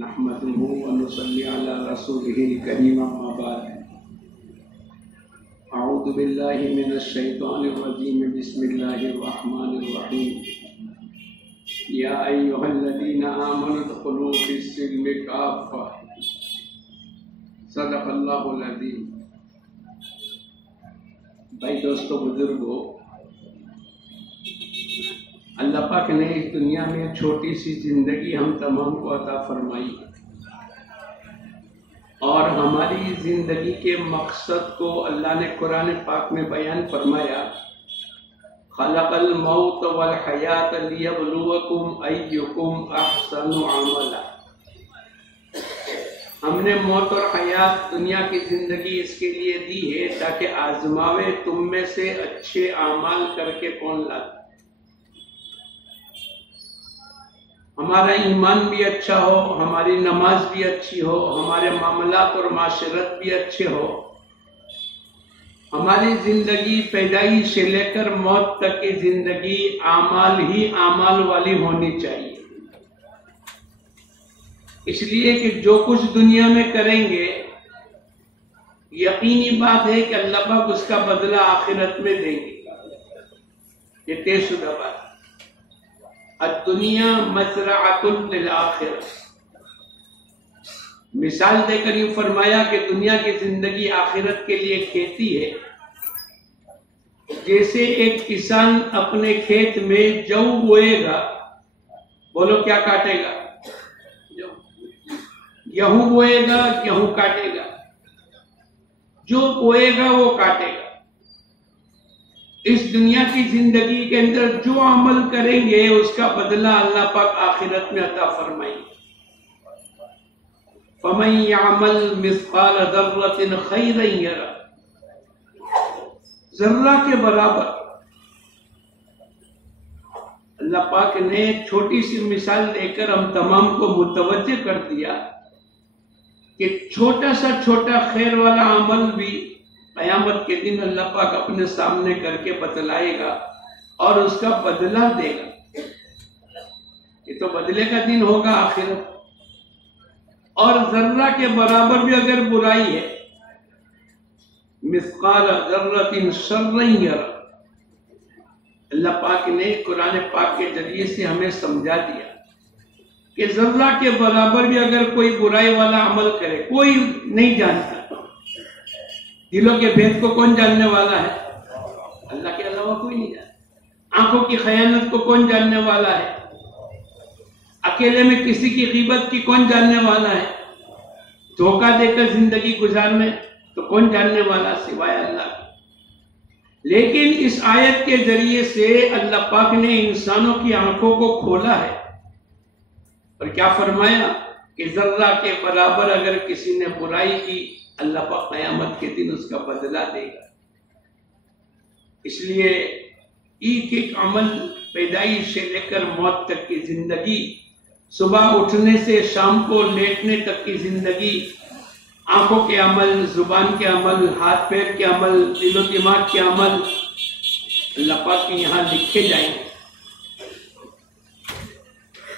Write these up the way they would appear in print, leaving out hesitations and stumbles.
نحمده ونصلي على رسوله الكريم أما بعد أعوذ بالله من الشيطان الرجيم بسم الله الرحمن الرحيم يا أيها الذين آمنوا ادخلوا في السلم كافة صدق اللہ العظیم۔ بھائی دوستو بزرگو، اللہ پاک نے اس دنیا میں چھوٹی سی زندگی ہم تمام کو عطا فرمائی اور ہماری زندگی کے مقصد کو اللہ نے قرآن پاک میں بیان فرمایا، خلق الموت والحیات لیبلوکم ایکم احسن عملا۔ ہم نے موت اور حیات دنیا کی زندگی اس کے لیے دی ہے تاکہ آزماوے تم میں سے اچھے اعمال کر کے کون لاتا۔ ہمارا ایمان بھی اچھا ہو، ہماری نماز بھی اچھی ہو، ہمارے معاملات اور معاشرت بھی اچھے ہو، ہماری زندگی پیدائش سے لے کر موت تک کی زندگی اعمال ہی اعمال والی ہونی چاہیے۔ اس لیے کہ جو کچھ دنیا میں کریں گے یقینی بات ہے کہ اللہ پاک اس کا بدلہ آخرت میں دیں گے۔ یہ طے شدہ بات۔ الدنیا مزرعۃ للآخرہ، مثال دے کر یہ فرمایا کہ دنیا کی زندگی آخرت کے لیے کھیتی ہے۔ جیسے ایک کسان اپنے کھیت میں جو بوئے گا، بولو کیا کاٹے گا؟ گیہوں بوئے گا، گیہوں کاٹے گا، جو بوئے گا وہ کاٹے گا۔ اس دنیا کی زندگی کے اندر جو عمل کریں گے اس کا بدلہ اللہ پاک آخرت میں عطا فرمائیں گے۔ فَمَن يَعْمَلْ مِثْقَالَ ذَرَّةٍ خَيْرًا يَرَهُ، ذرہ کے برابر اللہ پاک نے چھوٹی سی مثال دے کر ہم تمام کو متوجہ کر دیا کہ چھوٹا سا چھوٹا خیر والا عمل بھی قیامت کے دن اللہ پاک اپنے سامنے کر کے بتلائے گا اور اس کا بدلہ دے گا۔ یہ تو بدلے کا دن ہوگا آخرت۔ اور ذرہ کے برابر بھی اگر برائی ہے، مثقال ذرۃ شرا یرہ، اللہ پاک نے قرآن پاک کے ذریعے سے ہمیں سمجھا دیا کہ ذرہ کے برابر بھی اگر کوئی برائی والا عمل کرے، کوئی نہیں جانتا۔ دلوں کے بھید کو کون جاننے والا ہے؟ اللہ کے علاوہ کوئی نہیں جانتا۔ آنکھوں کی خیانت کو کون جاننے والا ہے؟ اکیلے میں کسی کی غیبت کی کون جاننے والا ہے؟ دھوکہ دے کر زندگی گزارنے تو کون جاننے والا سوائے اللہ کی۔ لیکن اس آیت کے ذریعے سے اللہ پاک نے انسانوں کی آنکھوں کو کھولا ہے اور کیا فرمایا کہ ذرہ کے برابر اگر کسی نے برائی کی، اللہ پاک قیامت کے دن اس کا بدلہ دے گا۔ اس لیے ایک ایک عمل پیدائش سے لے کر موت تک کی زندگی، صبح اٹھنے سے شام کو لیٹنے تک کی زندگی، آنکھوں کے عمل، زبان کے عمل، ہاتھ پیر کے عمل، دل و دماغ کے عمل اللہ پاک کے یہاں لکھے جائیں گے۔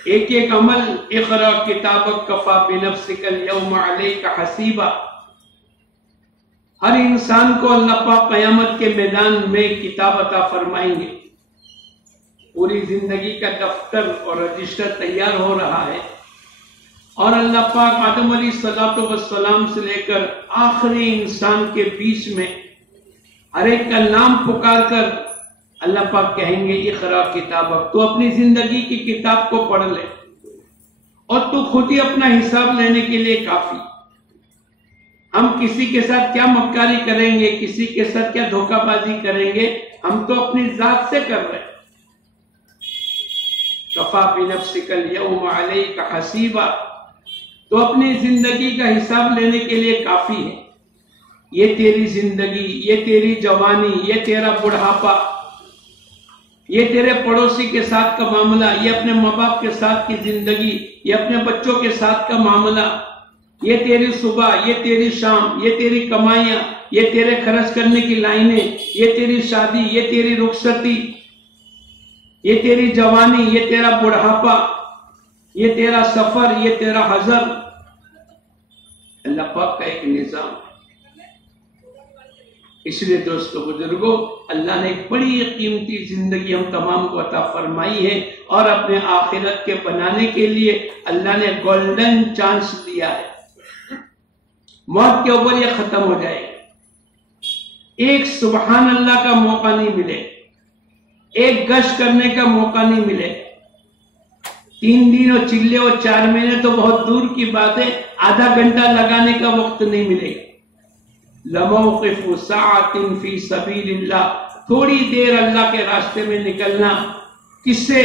ایک ایک عمل، اقرأ کتابک کفی بنفسک اليوم علیک حسیبا۔ ہر انسان کو اللہ پاک قیامت کے میدان میں کتاب عطا فرمائیں گے۔ پوری زندگی کا دفتر اور رجسٹر تیار ہو رہا ہے اور اللہ پاک آدم علیہ السلام سے لے کر آخری انسان کے بیچ میں ہر ایک کا نام پکار کر اللہ پاک کہیں گے اقرأ کتابک، تو اپنی زندگی کی کتاب کو پڑھ لے اور تو خود ہی اپنا حساب لینے کے لیے کافی۔ ہم کسی کے ساتھ کیا مکاری کریں گے، کسی کے ساتھ کیا دھوکہ بازی کریں گے، ہم تو اپنی ذات سے کر رہے ہیں۔ کفی بنفسک اليوم علیک حسیبا، تو اپنی زندگی کا حساب لینے کے لیے کافی ہے۔ یہ تیری زندگی، یہ تیری جوانی، یہ تیرا بڑھاپا، یہ تیرے پڑوسی کے ساتھ کا معاملہ، یہ اپنے ماں باپ کے ساتھ کی زندگی، یہ اپنے بچوں کے ساتھ کا معاملہ، یہ تیری صبح، یہ تیری شام، یہ تیری کمائیاں، یہ تیرے خرچ کرنے کی لائنیں، یہ تیری شادی، یہ تیری رخصتی، یہ تیری جوانی، یہ تیرا بڑھاپا، یہ تیرا سفر، یہ تیرا حضر، اللہ پاک کا ایک نظام ہے۔ اس لیے دوستو بزرگوں، اللہ نے ایک بڑی قیمتی زندگی ہم تمام کو عطا فرمائی ہے، اور اپنے آخرت کے بنانے کے لیے اللہ نے گولڈن چانس دیا ہے۔ موت کے اوپر یہ ختم ہو جائے گا، ایک سبحان اللہ کا موقع نہیں ملے، ایک گشت کرنے کا موقع نہیں ملے، 3 دن اور چلے اور 4 مہینے تو بہت دور کی بات ہے، آدھا گھنٹہ لگانے کا وقت نہیں ملے گا۔ لَمَوْقِفُ سَاعَةٍ فِي سَبِيلِ اللَّهِ، تھوڑی دیر اللہ کے راستے میں نکلنا، کس سے؟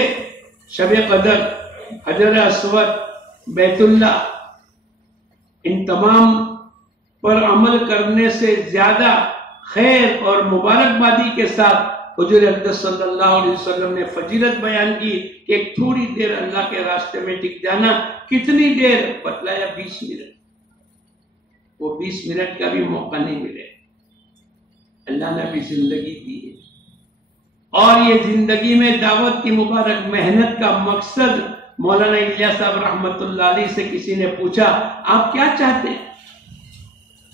شب قدر، حجر اسود، بیت اللہ، ان تمام پر عمل کرنے سے زیادہ خیر اور مبارکبادی کے ساتھ حضور اقدس صلی اللہ علیہ وسلم نے فضیلت بیان کی کہ ایک تھوڑی دیر اللہ کے راستے میں ٹک جانا۔ کتنی دیر؟ بتلایا 20 منٹ، وہ 20 منٹ کا بھی موقع نہیں ملے، اللہ نے بھی زندگی دی ہے۔ اور یہ زندگی میں دعوت کی مبارک محنت کا مقصد، مولانا الیاس صاحب رحمت اللہ علیہ سے کسی نے پوچھا آپ کیا چاہتے ہیں؟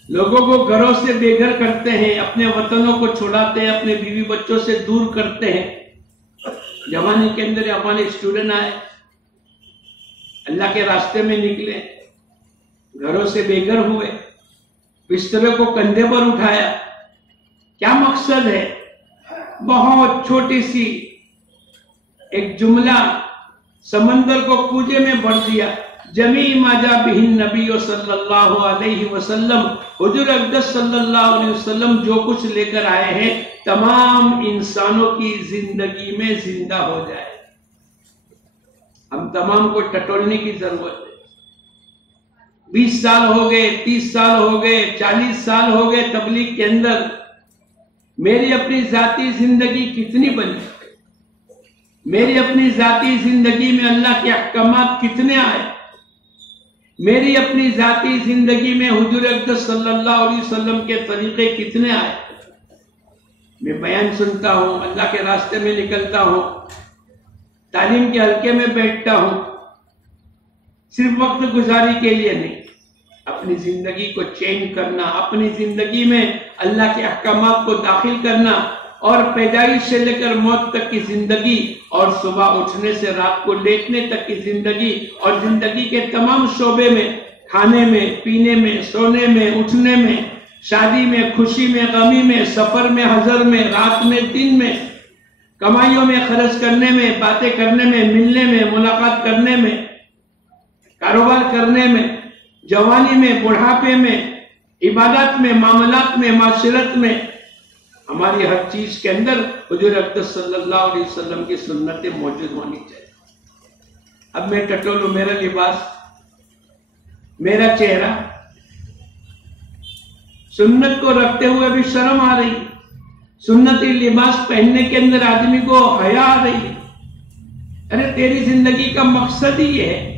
لوگوں کو گھروں سے بے گھر کرتے ہیں، اپنے وطنوں کو چھڑاتے ہیں، اپنے بیوی بچوں سے دور کرتے ہیں۔ جوانی کے اندر ہمارے اسٹوڈنٹ آئے، اللہ کے راستے میں نکلے، گھروں سے بے گھر ہوئے، بسترے کو کندھے پر اٹھایا، کیا مقصد ہے؟ بہت چھوٹی سی ایک جملہ سمندر کو کوجے میں بھر دیا، جمیع ما جاء بہ النبی صلی اللہ علیہ وسلم، حضور اقدس صلی اللہ علیہ وسلم جو کچھ لے کر آئے ہیں تمام انسانوں کی زندگی میں زندہ ہو جائے۔ ہم تمام کو ٹٹولنے کی ضرورت ہے۔ 20 سال ہو گئے، 30 سال ہو گئے، 40 سال ہو گئے تبلیغ کے اندر، میری اپنی ذاتی زندگی کتنی بنی؟ میری اپنی ذاتی زندگی میں اللہ کے احکامات کتنے آئے؟ میری اپنی ذاتی زندگی میں حضور اقدس صلی اللہ علیہ وسلم کے طریقے کتنے آئے؟ میں بیان سنتا ہوں، اللہ کے راستے میں نکلتا ہوں، تعلیم کے حلقے میں بیٹھتا ہوں، صرف وقت گزاری کے لیے نہیں، اپنی زندگی کو چینج کرنا، اپنی زندگی میں اللہ کے احکامات کو داخل کرنا، اور پیدائش سے لے کر موت تک کی زندگی، اور صبح اٹھنے سے رات کو لیٹنے تک کی زندگی، اور زندگی کے تمام شعبے میں، کھانے میں، پینے میں، سونے میں، اٹھنے میں، شادی میں، خوشی میں، غمی میں، سفر میں، حضر میں، رات میں، دن میں، کمائیوں میں، خرچ کرنے میں، باتیں کرنے میں، ملنے میں، ملاقات کرنے میں، کاروبار کرنے میں، جوانی میں، بڑھاپے میں، عبادات میں، معاملات میں، معاشرت میں، ہماری ہر چیز کے اندر حضور اقدس صلی اللہ علیہ وسلم کی سنتیں موجود ہونی چاہیے۔ اب میں ٹٹولوں، میرا لباس، میرا چہرہ، سنت کو رکھتے ہوئے بھی شرم آ رہی، سنتی لباس پہننے کے اندر آدمی کو حیا آ رہی ہے۔ ارے تیری زندگی کا مقصد ہی یہ ہے،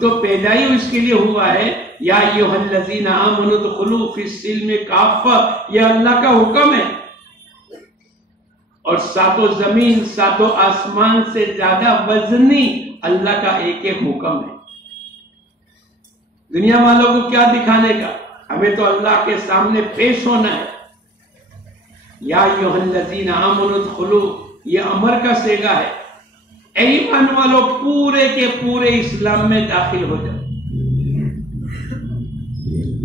تو پیدا ہی اس کے لیے ہوا ہے، یا ایھا الذین آمنوا ادخلوا فی السلم کافہ، یہ اللہ کا حکم ہے۔ اور ساتوں زمین، ساتوں آسمان سے زیادہ وزنی اللہ کا ایک ایک حکم ہے۔ دنیا والوں کو کیا دکھانے کا؟ ہمیں تو اللہ کے سامنے پیش ہونا ہے۔ یا ایھا الذین آمنوا ادخلوا، یہ امر کا صیغہ ہے، اے ایمان والو پورے کے پورے اسلام میں داخل ہو جاؤ۔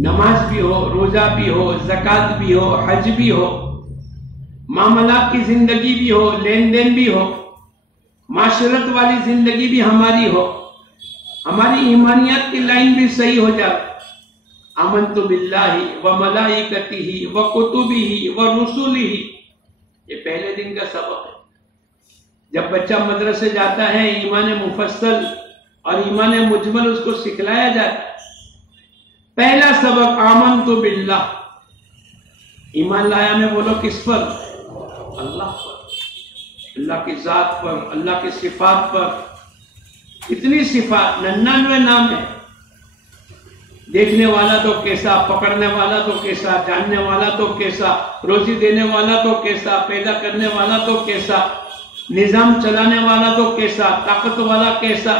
نماز بھی ہو، روزہ بھی ہو، زکوٰۃ بھی ہو، حج بھی ہو، معاملات کی زندگی بھی ہو، لین دین بھی ہو، معاشرت والی زندگی بھی ہماری ہو، ہماری ایمانیات کی لائن بھی صحیح ہو جائے۔ آمنت باللہ وملائکتہ وکتبہ ورسلہ، یہ پہلے دن کا سبق ہے۔ جب بچہ مدرسے جاتا ہے، ایمان مفصل اور ایمان مجمل اس کو سکھلایا جاتا ہے۔ پہلا سبق آمنت باللہ، ایمان لایا میں، بولو کس پر؟ اللہ پر، اللہ کی ذات پر، اللہ کی صفات پر۔ اتنی صفات، 99 نام ہے۔ دیکھنے والا تو کیسا، پکڑنے والا تو کیسا، جاننے والا تو کیسا، روزی دینے والا تو کیسا، پیدا کرنے والا تو کیسا، نظام چلانے والا تو کیسا، طاقت والا کیسا،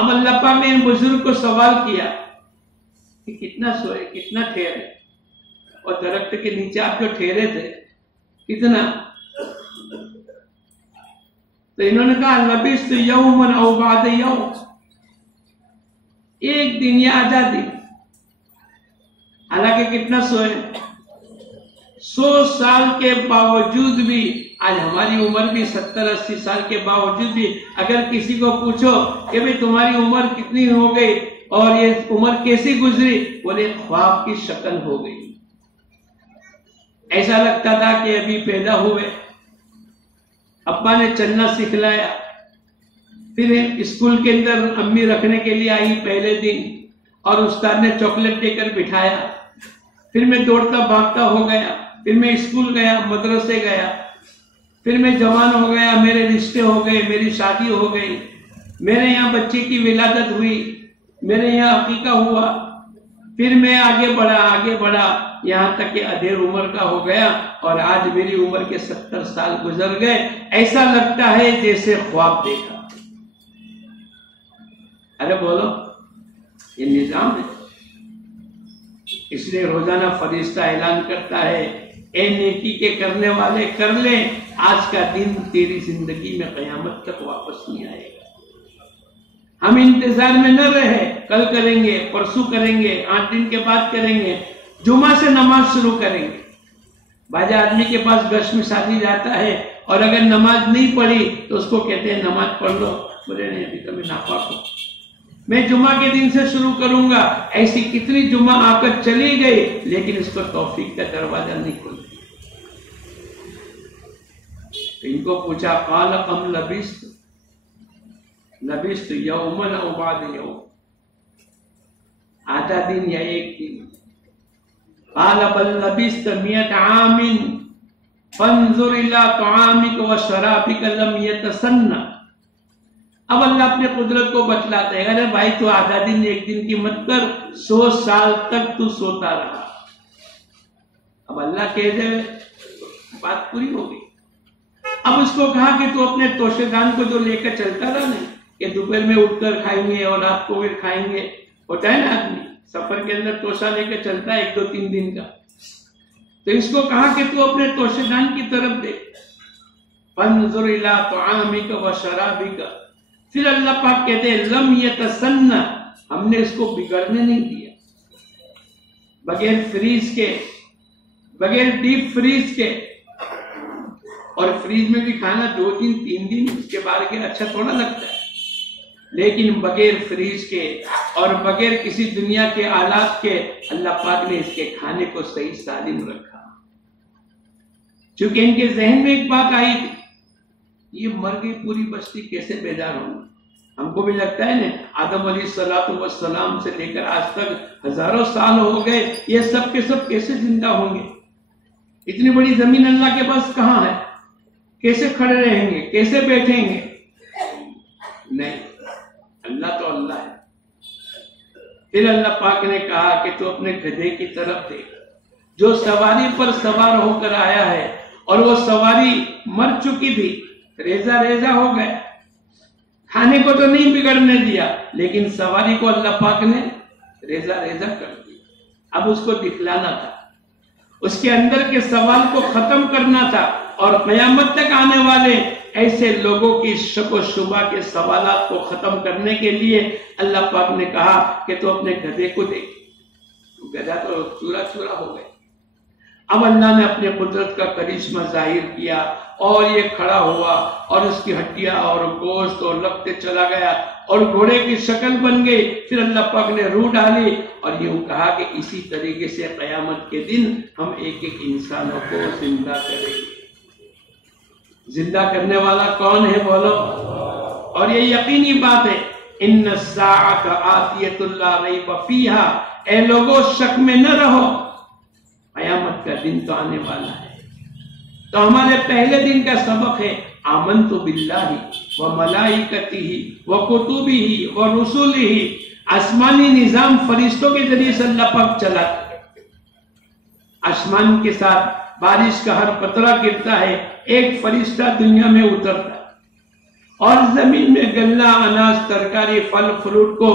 اب اللہ پاک نے ان بزرگ کو سوال کیا کہ کتنا سوئے، کتنا ٹھہرے، اور درخت کے نیچے آپ جو ٹھہرے تھے کتنا؟ تو انہوں نے کہا لبثت یوما او بعد یوم، ایک دن یا آدھا دن۔ حالانکہ کتنا سوئے؟ 100 سال کے باوجود بھی، آج ہماری عمر بھی 70-80 سال کے باوجود بھی اگر کسی کو پوچھو کہ بھئی تمہاری عمر کتنی ہو گئی اور یہ عمر کیسی گزری، بولے خواب کی شکل ہو گئی، ایسا لگتا تھا کہ ابھی پیدا ہوئے۔ ابا نے چلنا سکھلایا، پھر اسکول کے اندر امی رکھنے کے لیے آئی پہلے دن، اور استاد نے چاکلیٹ دے کر بٹھایا، پھر میں دوڑتا بھاگتا ہو گیا، پھر میں اسکول گیا، مدرسے گیا، پھر میں جوان ہو گیا، میرے رشتے ہو گئے، میری شادی ہو گئی، میرے یہاں بچے کی ولادت ہوئی، میرے یہاں عقیقہ ہوا، پھر میں آگے بڑھا یہاں تک کہ ادھیر عمر کا ہو گیا، اور آج میری عمر کے 70 سال گزر گئے، ایسا لگتا ہے جیسے خواب دیکھا۔ ارے بولو، یہ نظام ہے۔ اس لیے روزانہ فرشتہ اعلان کرتا ہے اے نیکی کے کرنے والے کر لے، آج کا دن تیری زندگی میں قیامت تک واپس نہیں آئے گا۔ ہم انتظار میں نہ رہے، کل کریں گے، پرسوں کریں گے، 8 دن کے بعد کریں گے، جمعہ سے نماز شروع کریں گے۔ بعض آدمی کے پاس گشت میں شادی جاتا ہے، اور اگر نماز نہیں پڑھی تو اس کو کہتے ہیں نماز پڑھ لو، بولے نہیں ابھی تو میں ناپاک ہوں، میں جمعہ کے دن سے شروع کروں گا۔ ایسی کتنی جمعہ آ کر چلی گئی، لیکن اس کو توفیق کا دروازہ نہیں کھلتا۔ ان کو پوچھا قال کم لبثت یوما او بعد یوم، آدھا دن یا ایک دن؟ قال بل لبثت 100 عام فانظر الى طعامك وشرابك لم يتسنى۔ اب اللہ اپنے قدرت کو بتلاتا ہے، ارے بھائی تو آدھا دن ایک دن کی مت کر، 100 سال تک تو سوتا رہا۔ اب اللہ کہہ دے بات پوری ہو گئی۔ اب اس کو کہا کہ تو اپنے توشے دان کو جو لے کر چلتا رہا نہیں، کہ دوپہر میں اٹھ کر کھائیں گے اور رات کو پھر کھائیں گے، ہوتا ہے نا آدمی سفر کے اندر توشا لے کر چلتا ہے 1-2-3 دن کا، تو اس کو کہا کہ تو اپنے توشے دان کی طرف دیکھ، فانظر الی طعامک وشرابک۔ پھر اللہ پاک کہتے ہیں لم یتسنى، ہم نے اس کو بگڑنے نہیں دیا، بغیر فریز کے، بغیر ڈیپ فریز کے، اور فریج میں بھی کھانا 2 دن 3 دن اس کے بعد کے اچھا تھوڑا لگتا ہے، لیکن بغیر فریج کے اور بغیر کسی دنیا کے آلات کے اللہ پاک نے اس کے کھانے کو صحیح سالم رکھا۔ چونکہ ان کے ذہن میں ایک بات آئی تھی، یہ مر گئی پوری بستی، کیسے بیدار ہوں گے؟ ہم کو بھی لگتا ہے نا آدم علیہ السلام سے لے کر آج تک ہزاروں سال ہو گئے، یہ سب کے سب کیسے زندہ ہوں گے؟ اتنی بڑی زمین اللہ کے پاس کہاں ہے؟ کیسے کھڑے رہیں گے؟ کیسے بیٹھیں گے؟ نہیں، اللہ تو اللہ ہے۔ پھر اللہ پاک نے کہا کہ تو اپنے گدھے کی طرف دیکھ، جو سواری پر سوار ہو کر آیا ہے، اور وہ سواری مر چکی تھی، ریزہ ریزہ ہو گیا، کھانے کو تو نہیں بگڑنے دیا، لیکن سواری کو اللہ پاک نے ریزہ ریزہ کر دیا۔ اب اس کو دکھلانا تھا، اس کے اندر کے سوال کو ختم کرنا تھا، اور قیامت تک آنے والے ایسے لوگوں کی شک و شبہ کے سوالات کو ختم کرنے کے لیے اللہ پاک نے کہا کہ تو اپنے گدھے کو دیکھ۔ گدھا تو چورا چورا ہو گئے۔ اب اللہ نے اپنے قدرت کا کرشمہ ظاہر کیا، اور یہ کھڑا ہوا، اور اس کی ہڈیاں اور گوشت اور لگتے چلا گیا، اور گھوڑے کی شکل بن گئی۔ پھر اللہ پاک نے روح ڈالی، اور یوں کہا کہ اسی طریقے سے قیامت کے دن ہم ایک ایک انسانوں کو زندہ کریں گے۔ زندہ کرنے والا کون ہے بولو؟ اور یہ یقینی بات ہے، ان الساعۃ آتیۃ لا ریب فیہا، اے لوگو شک میں نہ رہو، قیامت کا دن تو آنے والا ہے۔ تو ہمارے پہلے دن کا سبق ہے آمنت باللہ وملائکتہ وکتبہ ورسلہ، آسمانی نظام فرشتوں کے ذریعے سے اللہ پاک چلاتا ہے۔ آسمان کے ساتھ بارش کا ہر قطرہ گرتا ہے، ایک فرشتہ دنیا میں اترتا ہے، اور زمین میں غلہ اناج ترکاری پھل فروٹ کو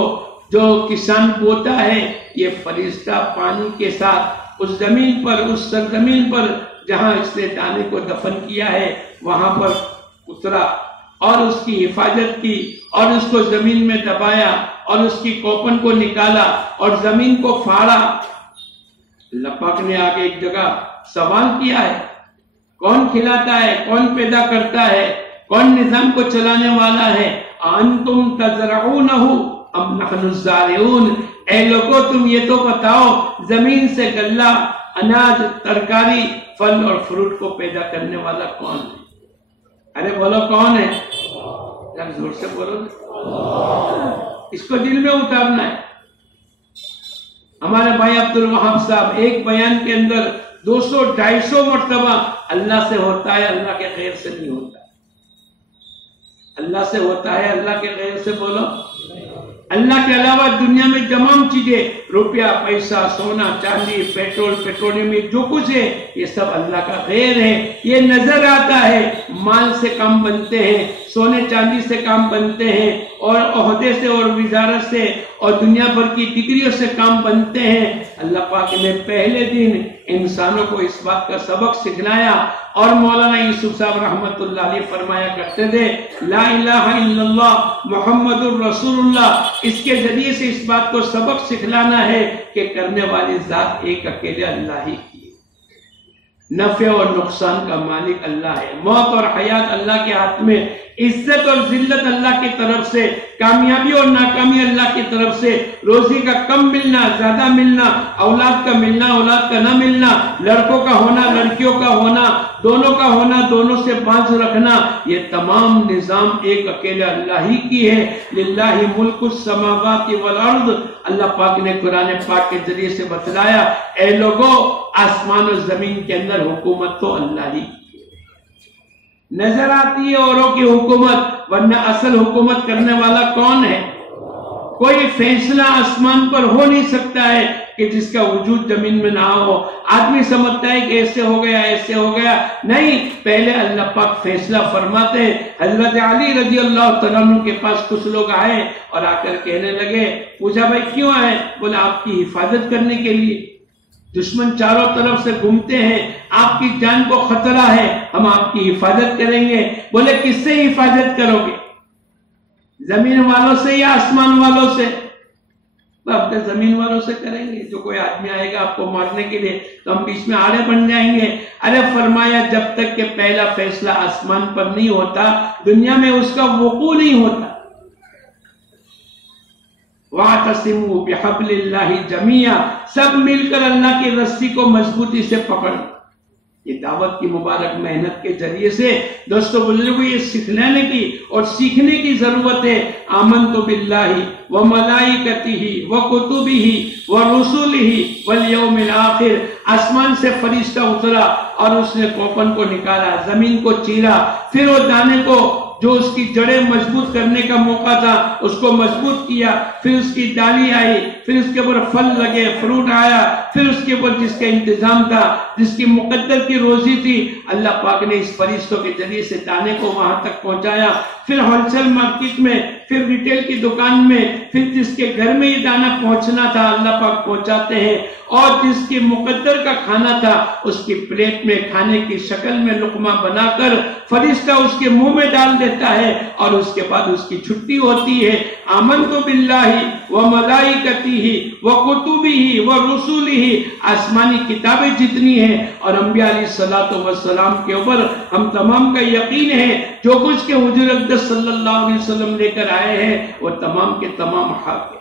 جو کسان بوتا ہے یہ فرشتہ پانی کے ساتھ اس زمین پر اس سرزمین پر جہاں اس نے دانے کو دفن کیا ہے وہاں پر اترا اور اس کی حفاظت کی اور اس کو زمین میں دبایا اور اس کی کوپن کو نکالا اور زمین کو پھاڑا۔ اللہ پاک نے آگے ایک جگہ سوال کیا ہے، کون کھلاتا ہے، کون پیدا کرتا ہے، کون نظام کو چلانے والا ہے؟ انتم تزرعونہ ام نحن الزارعون، اے لوگوں تم یہ تو بتاؤ زمین سے غلہ اناج ترکاری پھل اور فروٹ کو پیدا کرنے والا کون ہے؟ ارے بولو کون ہے؟ زور سے بولو، اس کو دل میں اتارنا ہے۔ ہمارے بھائی عبد الوہاب صاحب ایک بیان کے اندر 200-250 مرتبہ اللہ سے ہوتا ہے، اللہ کے غیر سے نہیں ہوتا، اللہ سے ہوتا ہے، اللہ کے غیر سے بولو۔ اللہ کے علاوہ دنیا میں تمام چیزیں، روپیہ پیسہ سونا چاندی پیٹرول پیٹرولیم جو کچھ ہے یہ سب اللہ کا غیر ہے۔ یہ نظر آتا ہے، مال سے کام بنتے ہیں، سونے چاندی سے کام بنتے ہیں اور عہدے سے اور وزارت سے اور دنیا بھر کی ڈگریوں سے کام بنتے ہیں۔ اللہ پاک نے پہلے دن انسانوں کو اس بات کا سبق سکھلایا اور مولانا یوسف صاحب رحمت اللہ علیہ فرمایا کرتے تھے لا الہ الا اللہ محمد الرسول اللہ، اس کے ذریعے سے اس بات کو سبق سکھلانا ہے کہ کرنے والی ذات ایک اکیلے اللہ ہی کی ہے، نفع اور نقصان کا مالک اللہ ہے، موت اور حیات اللہ کے ہاتھ میں، عزت اور ذلت اللہ کی طرف سے، کامیابی اور ناکامی اللہ کی طرف سے، روزی کا کم ملنا زیادہ ملنا، اولاد کا ملنا اولاد کا نہ ملنا، لڑکوں کا ہونا لڑکیوں کا ہونا، دونوں کا ہونا دونوں سے باز رکھنا، یہ تمام نظام ایک اکیلے اللہ ہی کی ہے۔ للہ ملک السماوات والارض، اللہ پاک نے قرآن پاک کے ذریعے سے بتلایا اے لوگوں آسمان و زمین کے اندر حکومت تو اللہ ہی کی ہے۔ نظر آتی ہے اوروں کی حکومت، ورنہ اصل حکومت کرنے والا کون ہے؟ کوئی فیصلہ آسمان پر ہو نہیں سکتا ہے کہ جس کا وجود زمین میں نہ ہو۔ آدمی سمجھتا ہے کہ ایسے ہو گیا ایسے ہو گیا، نہیں، پہلے اللہ پاک فیصلہ فرماتے ہیں۔ حضرت علی رضی اللہ تعالیٰ عنہ کے پاس کچھ لوگ آئے اور آ کر کہنے لگے، پوچھا بھائی کیوں آئے؟ بولے آپ کی حفاظت کرنے کے لیے، دشمن چاروں طرف سے گھومتے ہیں، آپ کی جان کو خطرہ ہے، ہم آپ کی حفاظت کریں گے۔ بولے کس سے حفاظت کرو گے؟ زمین والوں سے یا آسمان والوں سے؟ اپنے زمین والوں سے کریں گے، جو کوئی آدمی آئے گا آپ کو مارنے کے لیے تو ہم بیچ میں آڑے بن جائیں گے۔ ارے فرمایا جب تک کہ پہلا فیصلہ آسمان پر نہیں ہوتا دنیا میں اس کا وقوع نہیں ہوتا۔ وَاعْتَصِمُوا بِحَبْلِ اللَّهِ جَمِيعًا، سب مل کر اللہ کی رسی کو مضبوطی سے پکڑ۔ یہ دعوت کی مبارک محنت کے ذریعے سے دوستو بزرگوں یہ سکھلانے کی اور سیکھنے کی ضرورت ہے۔ آمنت باللہ وملائکتہ وکتبہ ورسلہ والیوم الآخر، آسمان سے فرشتہ اترا اور اس نے کوپن کو نکالا، زمین کو چیرا، پھر وہ دانے کو جو اس کی جڑیں مضبوط کرنے کا موقع تھا اس کو مضبوط کیا، پھر اس کی ڈالی آئی، پھر اس کے اوپر پھل لگے، فروٹ آیا، پھر اس کے اوپر جس کا انتظام تھا، جس کی مقدر کی روزی تھی، اللہ پاک نے اس فرشتوں کے ذریعے سے دانے کو وہاں تک پہنچایا، پھر ہول سیل مارکیٹ میں، پھر ریٹیل کی دکان میں، پھر جس کے گھر میں یہ دانا پہنچنا تھا اللہ پاک پہنچاتے ہیں، اور جس کی مقدر کا کھانا تھا اس کی پلیٹ میں کھانے کی شکل میں لقمہ بنا کر فرشتہ اس کے منہ میں ڈال دیتا ہے اور اس کے بعد اس کی چھٹی ہوتی ہے۔ آمنت باللہ وملائکتہ وکتبہ ورسلہ، آسمانی کتابیں جتنی ہیں اور انبیاء علیہ السلام کے اوپر ہم تمام کا یقین ہے، جو کچھ کے حضور اقدس صلی اللہ علیہ وسلم لے کر آئے ہیں وہ تمام کے تمام حق ہے۔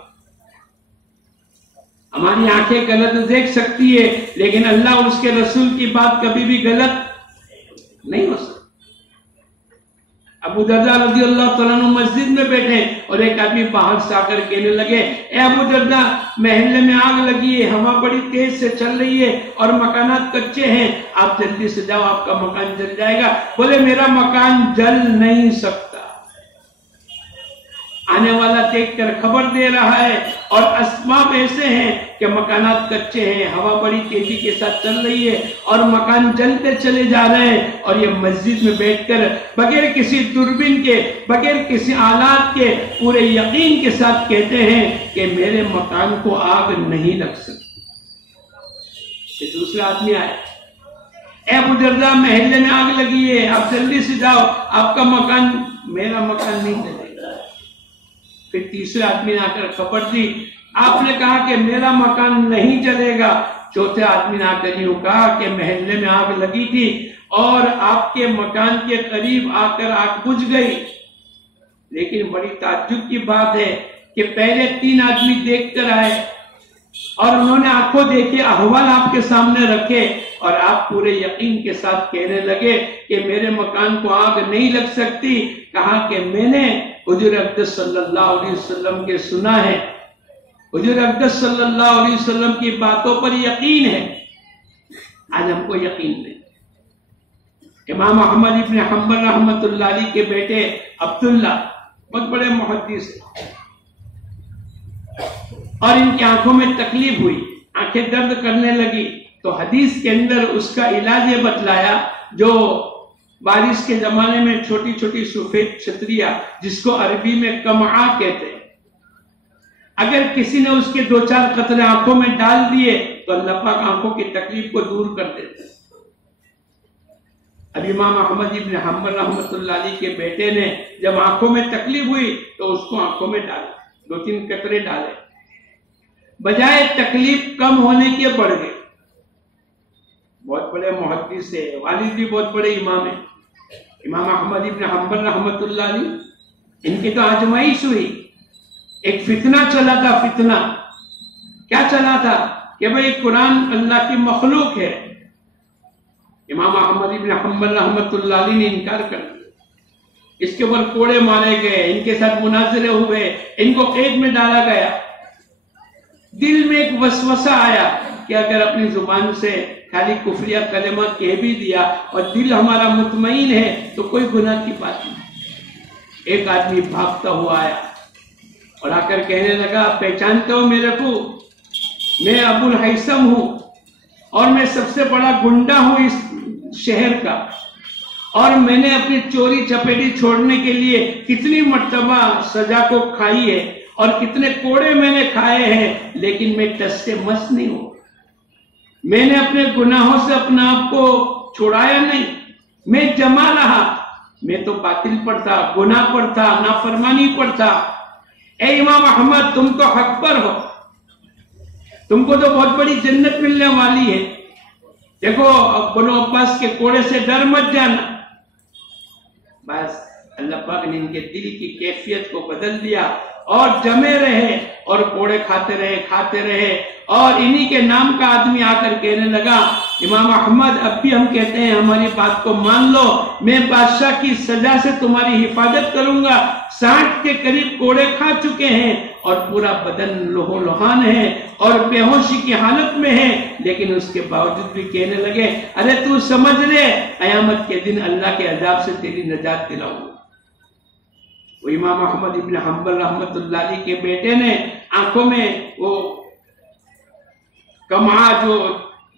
ہماری آنکھیں غلط دیکھ سکتی ہے لیکن اللہ اور اس کے رسول کی بات کبھی بھی غلط نہیں ہو سکتی۔ ابو درداء رضی اللہ تعالیٰ عنہ مسجد میں بیٹھے اور ایک آدمی باہر سے آ کر کہنے لگے، اے ابو درداء محلے میں آگ لگی ہے، ہوا بڑی تیز سے چل رہی ہے اور مکانات کچے ہیں، آپ جلدی سے جاؤ آپ کا مکان جل جائے گا۔ بولے میرا مکان جل نہیں سکتا، آنے والا دیکھ کر خبر دے رہا ہے اور اسباب ایسے ہیں کہ مکانات کچے ہیں، ہوا بڑی تیزی کے ساتھ چل رہی ہے اور مکان جلتے چلے جا رہے ہیں، اور یہ مسجد میں بیٹھ کر بغیر کسی دوربین کے، بغیر کسی آلات کے، پورے یقین کے ساتھ کہتے ہیں کہ میرے مکان کو آگ نہیں لگ سکتی۔ کہ دوسرا آدمی آئے، اے ابو درداء محلے میں آگ لگی ہے، آپ جلدی سے جاؤ، آپ کا مکان، میرا مکان نہیں جلے گا۔ پھر تیسرے آدمی نے آ کر خبر دی، آپ نے کہا کہ میرا مکان نہیں جلے گا۔ چوتھے آدمی نے آ کر یوں کہا کہ محلے میں آگ لگی تھی اور آپ کے مکان کے قریب آ کر آگ بجھ گئی۔ لیکن بڑی تعجب کی بات ہے کہ پہلے 3 آدمی دیکھ کر آئے اور انہوں نے آنکھوں دیکھے، احوال آپ کے سامنے رکھے، اور آپ پورے یقین کے ساتھ کہنے لگے کہ میرے مکان کو آگ نہیں لگ سکتی۔ کہا کہ میں نے حضور اقدس صلی اللہ علیہ وسلم کے سنا ہے، حضور اقدس صلی اللہ علیہ وسلم کی باتوں پر یقین ہے۔ آج ہم کو یقین نہیں۔ امام احمد ابن حنبل رحمۃ اللہ علیہ کے بیٹے عبداللہ بہت بڑے محدث ہیں، اور ان کی آنکھوں میں تکلیف ہوئی، آنکھیں درد کرنے لگی، تو حدیث کے اندر اس کا علاج یہ بتلایا، جو بارش کے زمانے میں چھوٹی چھوٹی سفید چھتریاں جس کو عربی میں کمعا کہتے ہیں، اگر کسی نے اس کے 2-4 قطرے آنکھوں میں ڈال دیے تو اللہ پاک آنکھوں کی تکلیف کو دور کر دیتے ہیں۔ اب امام احمد ابن حنبل رحمۃ اللہ علیہ کے بیٹے نے جب آنکھوں میں تکلیف ہوئی تو اس کو آنکھوں میں ڈالا، 2-3 قطرے ڈالے، بجائے تکلیف کم ہونے کے بڑھ گئے۔ بہت بڑے محدث ہے، والد بھی بہت بڑے امام ہیں، امام احمد ابن حنبل رحمۃ اللہ علیہ، ان کی تو آزمائش ہوئی، ایک فتنہ چلا تھا۔ فتنہ کیا چلا تھا کہ بھئی قرآن اللہ کی مخلوق ہے۔ امام احمد ابن حنبل رحمۃ اللہ علیہ نے انکار کر دیا، اس کے اوپر کوڑے مارے گئے، ان کے ساتھ مناظرے ہوئے، ان کو قید میں ڈالا گیا۔ دل میں ایک وسوسہ آیا کہ اگر اپنی زبان سے خالی کفریہ کلمات کہہ بھی دیا اور دل ہمارا مطمئن ہے تو کوئی گناہ کی بات نہیں۔ ایک آدمی بھاگتا ہوا آیا اور آ کر کہنے لگا، پہچانتے ہو میرے کو؟ میں ابو الہیثم ہوں اور میں سب سے بڑا گنڈا ہوں اس شہر کا، اور میں نے اپنی چوری چپیٹی چھوڑنے کے لیے کتنی مرتبہ سزا کو کھائی ہے اور کتنے کوڑے میں نے کھائے ہیں، لیکن میں ٹس سے مس نہیں ہوں۔ میں نے اپنے گناہوں سے اپنا آپ کو چھڑایا نہیں، میں جمع رہا، میں تو باطل پر تھا، گناہ پر تھا، نافرمانی پر تھا۔ اے امام احمد، تم تو حق پر ہو، تم کو تو بہت بڑی جنت ملنے والی ہے۔ دیکھو بنو عباس کے کوڑے سے ڈر مت جانا۔ بس اللہ پاک نے ان کے دل کی کیفیت کو بدل دیا اور جمے رہے اور کوڑے کھاتے رہے، اور انہی کے نام کا آدمی آ کر کہنے لگا، امام احمد اب بھی ہم کہتے ہیں ہماری بات کو مان لو، میں بادشاہ کی سزا سے تمہاری حفاظت کروں گا۔ 60 کے قریب کوڑے کھا چکے ہیں اور پورا بدن لہو لہان ہے اور بے ہوشی کی حالت میں ہے، لیکن اس کے باوجود بھی کہنے لگے، ارے تو سمجھ لے قیامت کے دن اللہ کے عذاب سے تیری نجات دلاؤں گا۔ وہ امام احمد ابن حنبل رحمۃ اللہ علیہ کے بیٹے نے آنکھوں میں وہ کمعا جو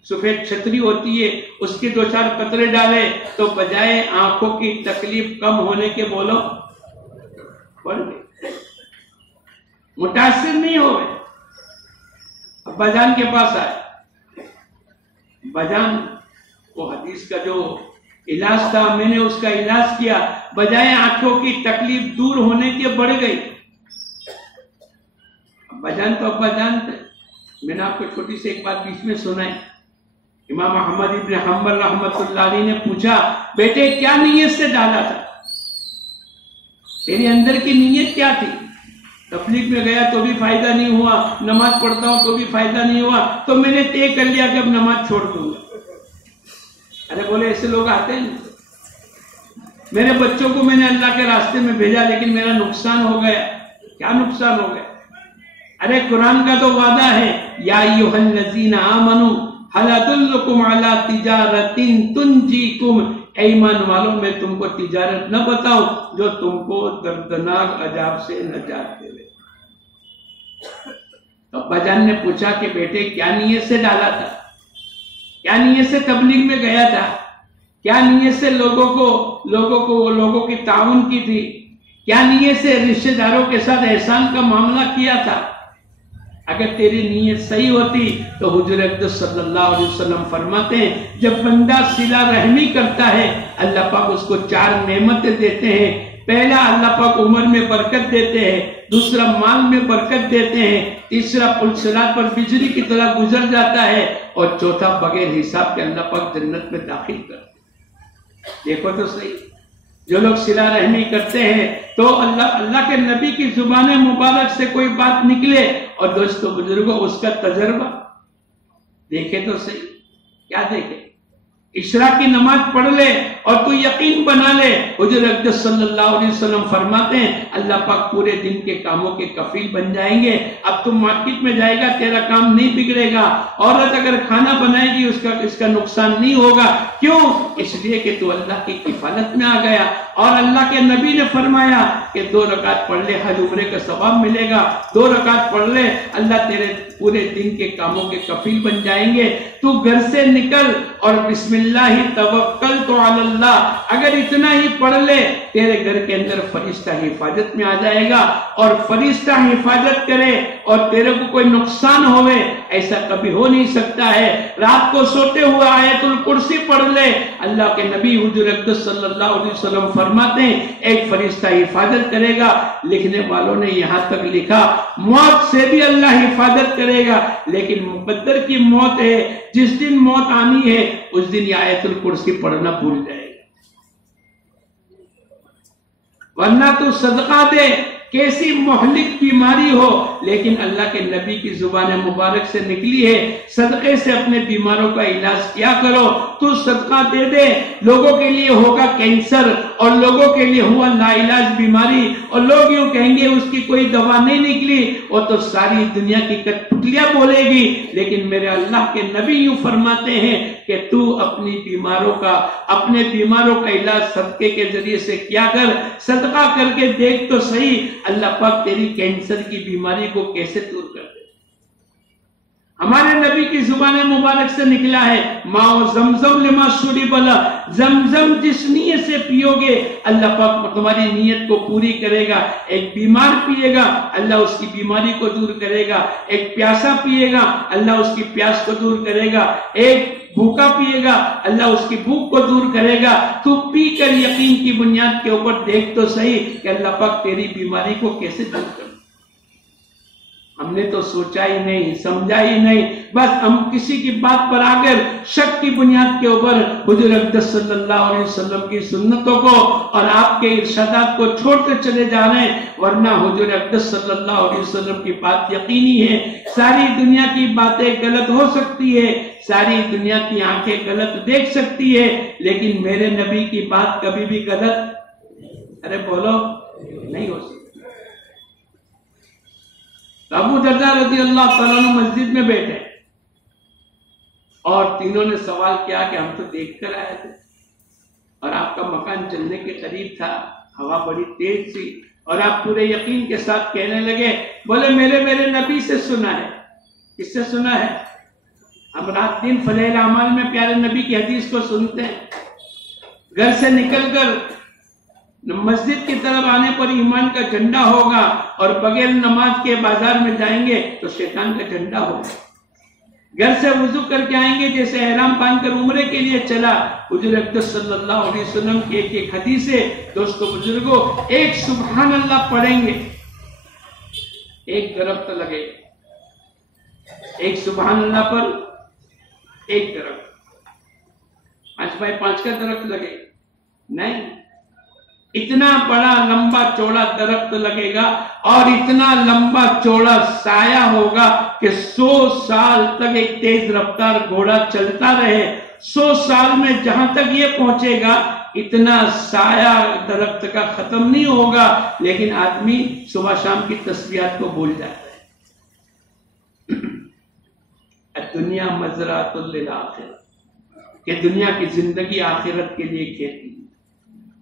سفید چھتری ہوتی ہے اس کے 2-4 قطرے ڈالے تو بجائے آنکھوں کی تکلیف کم ہونے کے بولو بڑھ گئی، متاثر نہیں ہوئے۔ ابا جان کے پاس آئے، ابا جان وہ حدیث کا جو علاج تھا میں نے اس کا علاج کیا، بجائے آنکھوں کی تکلیف دور ہونے کے بڑھ گئی۔ ابا جان تو ابا جان تھے۔ میں نے آپ کو چھوٹی سی ایک بات بیچ میں سنائی۔ امام احمد ابن حنبل رحمۃ اللہ علیہ نے پوچھا، بیٹے کیا نیت سے ڈالا تھا؟ تیری اندر کی نیت کیا تھی؟ تبلیغ میں گیا تو بھی فائدہ نہیں ہوا، نماز پڑھتا ہوں تو بھی فائدہ نہیں ہوا، تو میں نے طے کر لیا کہ اب نماز چھوڑ دوں گا۔ ارے بولے ایسے لوگ آتے ہیں، میرے بچوں کو میں نے اللہ کے راستے میں بھیجا لیکن میرا نقصان ہو گیا۔ کیا نقصان ہو گیا؟ ارے قرآن کا تو وعدہ ہے، یا ایھا الذین آمنوا ھل ادلکم علی تجارۃ تنجیکم، اے ایمان والوں میں تم کو تجارت نہ بتاؤں جو تم کو دردناک عذاب سے نجات دے۔ تو ابا جان نے پوچھا کہ بیٹے کیا نیت سے ڈالا تھا، کیا نیت سے تبلیغ میں گیا تھا، کیا نیت سے لوگوں کی تعاون کی تھی، کیا نیت سے رشتہ داروں کے ساتھ احسان کا معاملہ کیا تھا؟ اگر تیری نیت صحیح ہوتی تو حضور اقدس صلی اللہ علیہ وسلم فرماتے ہیں جب بندہ صلہ رحمی کرتا ہے اللہ پاک اس کو 4 نعمتیں دیتے ہیں۔ پہلا، اللہ پاک عمر میں برکت دیتے ہیں، دوسرا مال میں برکت دیتے ہیں، تیسرا پل صراط پر بجلی کی طرح گزر جاتا ہے، اور چوتھا بغیر حساب کے اللہ پاک جنت میں داخل کرتے ہیں۔ دیکھو تو صحیح، جو لوگ صلہ رحمی کرتے ہیں تو اللہ کے نبی کی زبان مبارک سے کوئی بات نکلے، اور دوستو بزرگوں اس کا تجربہ دیکھے تو صحیح، کیا دیکھے؟ عشاء کی نماز پڑھ لے اور تو یقین بنا لے، حضور اقدس صلی اللہ علیہ وسلم فرماتے ہیں اللہ پاک پورے دن کے کاموں کے کفیل بن جائیں گے۔ اب تم مارکیٹ میں جائے گا تیرا کام نہیں بگڑے گا، عورت اگر کھانا بنائے گی اس کا نقصان نہیں ہوگا، کیوں؟ اس لیے کہ تو اللہ کی کفالت میں آ گیا۔ اور اللہ کے نبی نے فرمایا کہ 2 رکعت پڑھ لے حج عمرے کا ثواب ملے گا، 2 رکعت پڑھ لے اللہ تیرے پورے دن کے کاموں کے کفیل بن جائیں گے۔ تو گھر سے نکل اور بسم اللہ توکلت علی اللہ اگر اتنا ہی پڑھ لے، تیرے گھر کے اندر فرشتہ حفاظت میں آ جائے گا، اور فرشتہ حفاظت کرے اور تیرے کو کوئی نقصان ہوئے ایسا کبھی ہو نہیں سکتا ہے۔ رات کو سوتے ہوئے آیت الکرسی پڑھ لے، اللہ کے نبی حضور اقدس صلی اللہ علیہ وسلم فرماتے ہیں ایک فرشتہ حفاظت کرے گا۔ لکھنے والوں نے یہاں تک لکھا موت سے بھی اللہ حفاظت کرے گا، لیکن مقدر کی موت ہے، جس دن موت آنی ہے اس دن یہ آیت الکرسی پڑھنا بھول جائے گا۔ ورنہ تو صدقہ دے، کیسی مہلک بیماری ہو، لیکن اللہ کے نبی کی زبان مبارک سے نکلی ہے صدقے سے اپنے بیماروں کا علاج کیا کرو۔ تو صدقہ دے دے، لوگوں کے لیے ہوگا کینسر اور لوگوں کے لیے ہوا لا علاج بیماری، اور لوگ یوں کہیں گے اس کی کوئی دوا نہیں نکلی، وہ تو ساری دنیا کی کٹپٹلیاں بولے گی، لیکن میرے اللہ کے نبی یوں فرماتے ہیں کہ تو اپنے بیماروں کا علاج صدقے کے ذریعے سے کیا کر، صدقہ کر کے دیکھ تو صحیح اللہ پاک تیری کینسر کی بیماری کو کیسے دور کر دے۔ ہمارے نبی کی زبان مبارک سے نکلا ہے ماء زمزم لما شرب لہ، زمزم جس نیت سے پیو گے اللہ پاک تمہاری نیت کو پوری کرے گا۔ ایک بیمار پیے گا اللہ اس کی بیماری کو دور کرے گا، ایک پیاسا پیے گا اللہ اس کی پیاس کو دور کرے گا، ایک بھوکا پیے گا اللہ اس کی بھوک کو دور کرے گا۔ تو پی کر یقین کی بنیاد کے اوپر دیکھ تو صحیح کہ اللہ پاک تیری بیماری کو کیسے دور کرے۔ ہم نے تو سوچا ہی نہیں، سمجھا ہی نہیں، بس ہم کسی کی بات پر آ کر شک کی بنیاد کے اوپر حضور اقدس صلی اللہ علیہ وسلم کی سنتوں کو اور آپ کے ارشادات کو چھوڑ کر چلے جا رہے ہیں، ورنہ حضور اقدس صلی اللہ علیہ وسلم کی بات یقینی ہے۔ ساری دنیا کی باتیں غلط ہو سکتی ہے، ساری دنیا کی آنکھیں غلط دیکھ سکتی ہے، لیکن میرے نبی کی بات کبھی بھی غلط بولو نہیں ہو سکتی۔ ابو درداء رضی اللہ تعالیٰ عنہ مسجد میں بیٹھے اور تینوں نے سوال کیا کہ ہم تو دیکھ کر آئے تھے اور آپ کا مکان جلنے کے قریب تھا، ہوا بڑی تیز تھی، اور آپ پورے یقین کے ساتھ کہنے لگے، بولے میرے نبی سے سنا ہے۔ کس سے سنا ہے؟ ہم رات دن فضائل اعمال میں پیارے نبی کی حدیث کو سنتے ہیں، گھر سے نکل کر مسجد کی طرف آنے پر ایمان کا جھنڈا ہوگا، اور بغیر نماز کے بازار میں جائیں گے تو شیطان کا جھنڈا ہوگا۔ گھر سے وضو کر کے آئیں گے جیسے احرام باندھ کر عمرے کے لیے چلا۔ حضور اقدس صلی اللہ علیہ وسلم کی ایک حدیث ہے دوستو بزرگوں، ایک سبحان اللہ پڑھیں گے ایک درخت لگے گا، ایک سبحان اللہ پر ایک درخت، 5x5 کا درخت لگے نہیں، اتنا بڑا لمبا چوڑا درخت لگے گا اور اتنا لمبا چوڑا سایہ ہوگا کہ 100 سال تک ایک تیز رفتار گھوڑا چلتا رہے، 100 سال میں جہاں تک یہ پہنچے گا اتنا سایہ درخت کا ختم نہیں ہوگا، لیکن آدمی صبح شام کی تسبیحات کو بھول جاتا ہے۔ الدنیا مزرعۃ للآخرہ، کہ دنیا کی زندگی آخرت کے لیے کھیتی،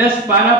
10, 12,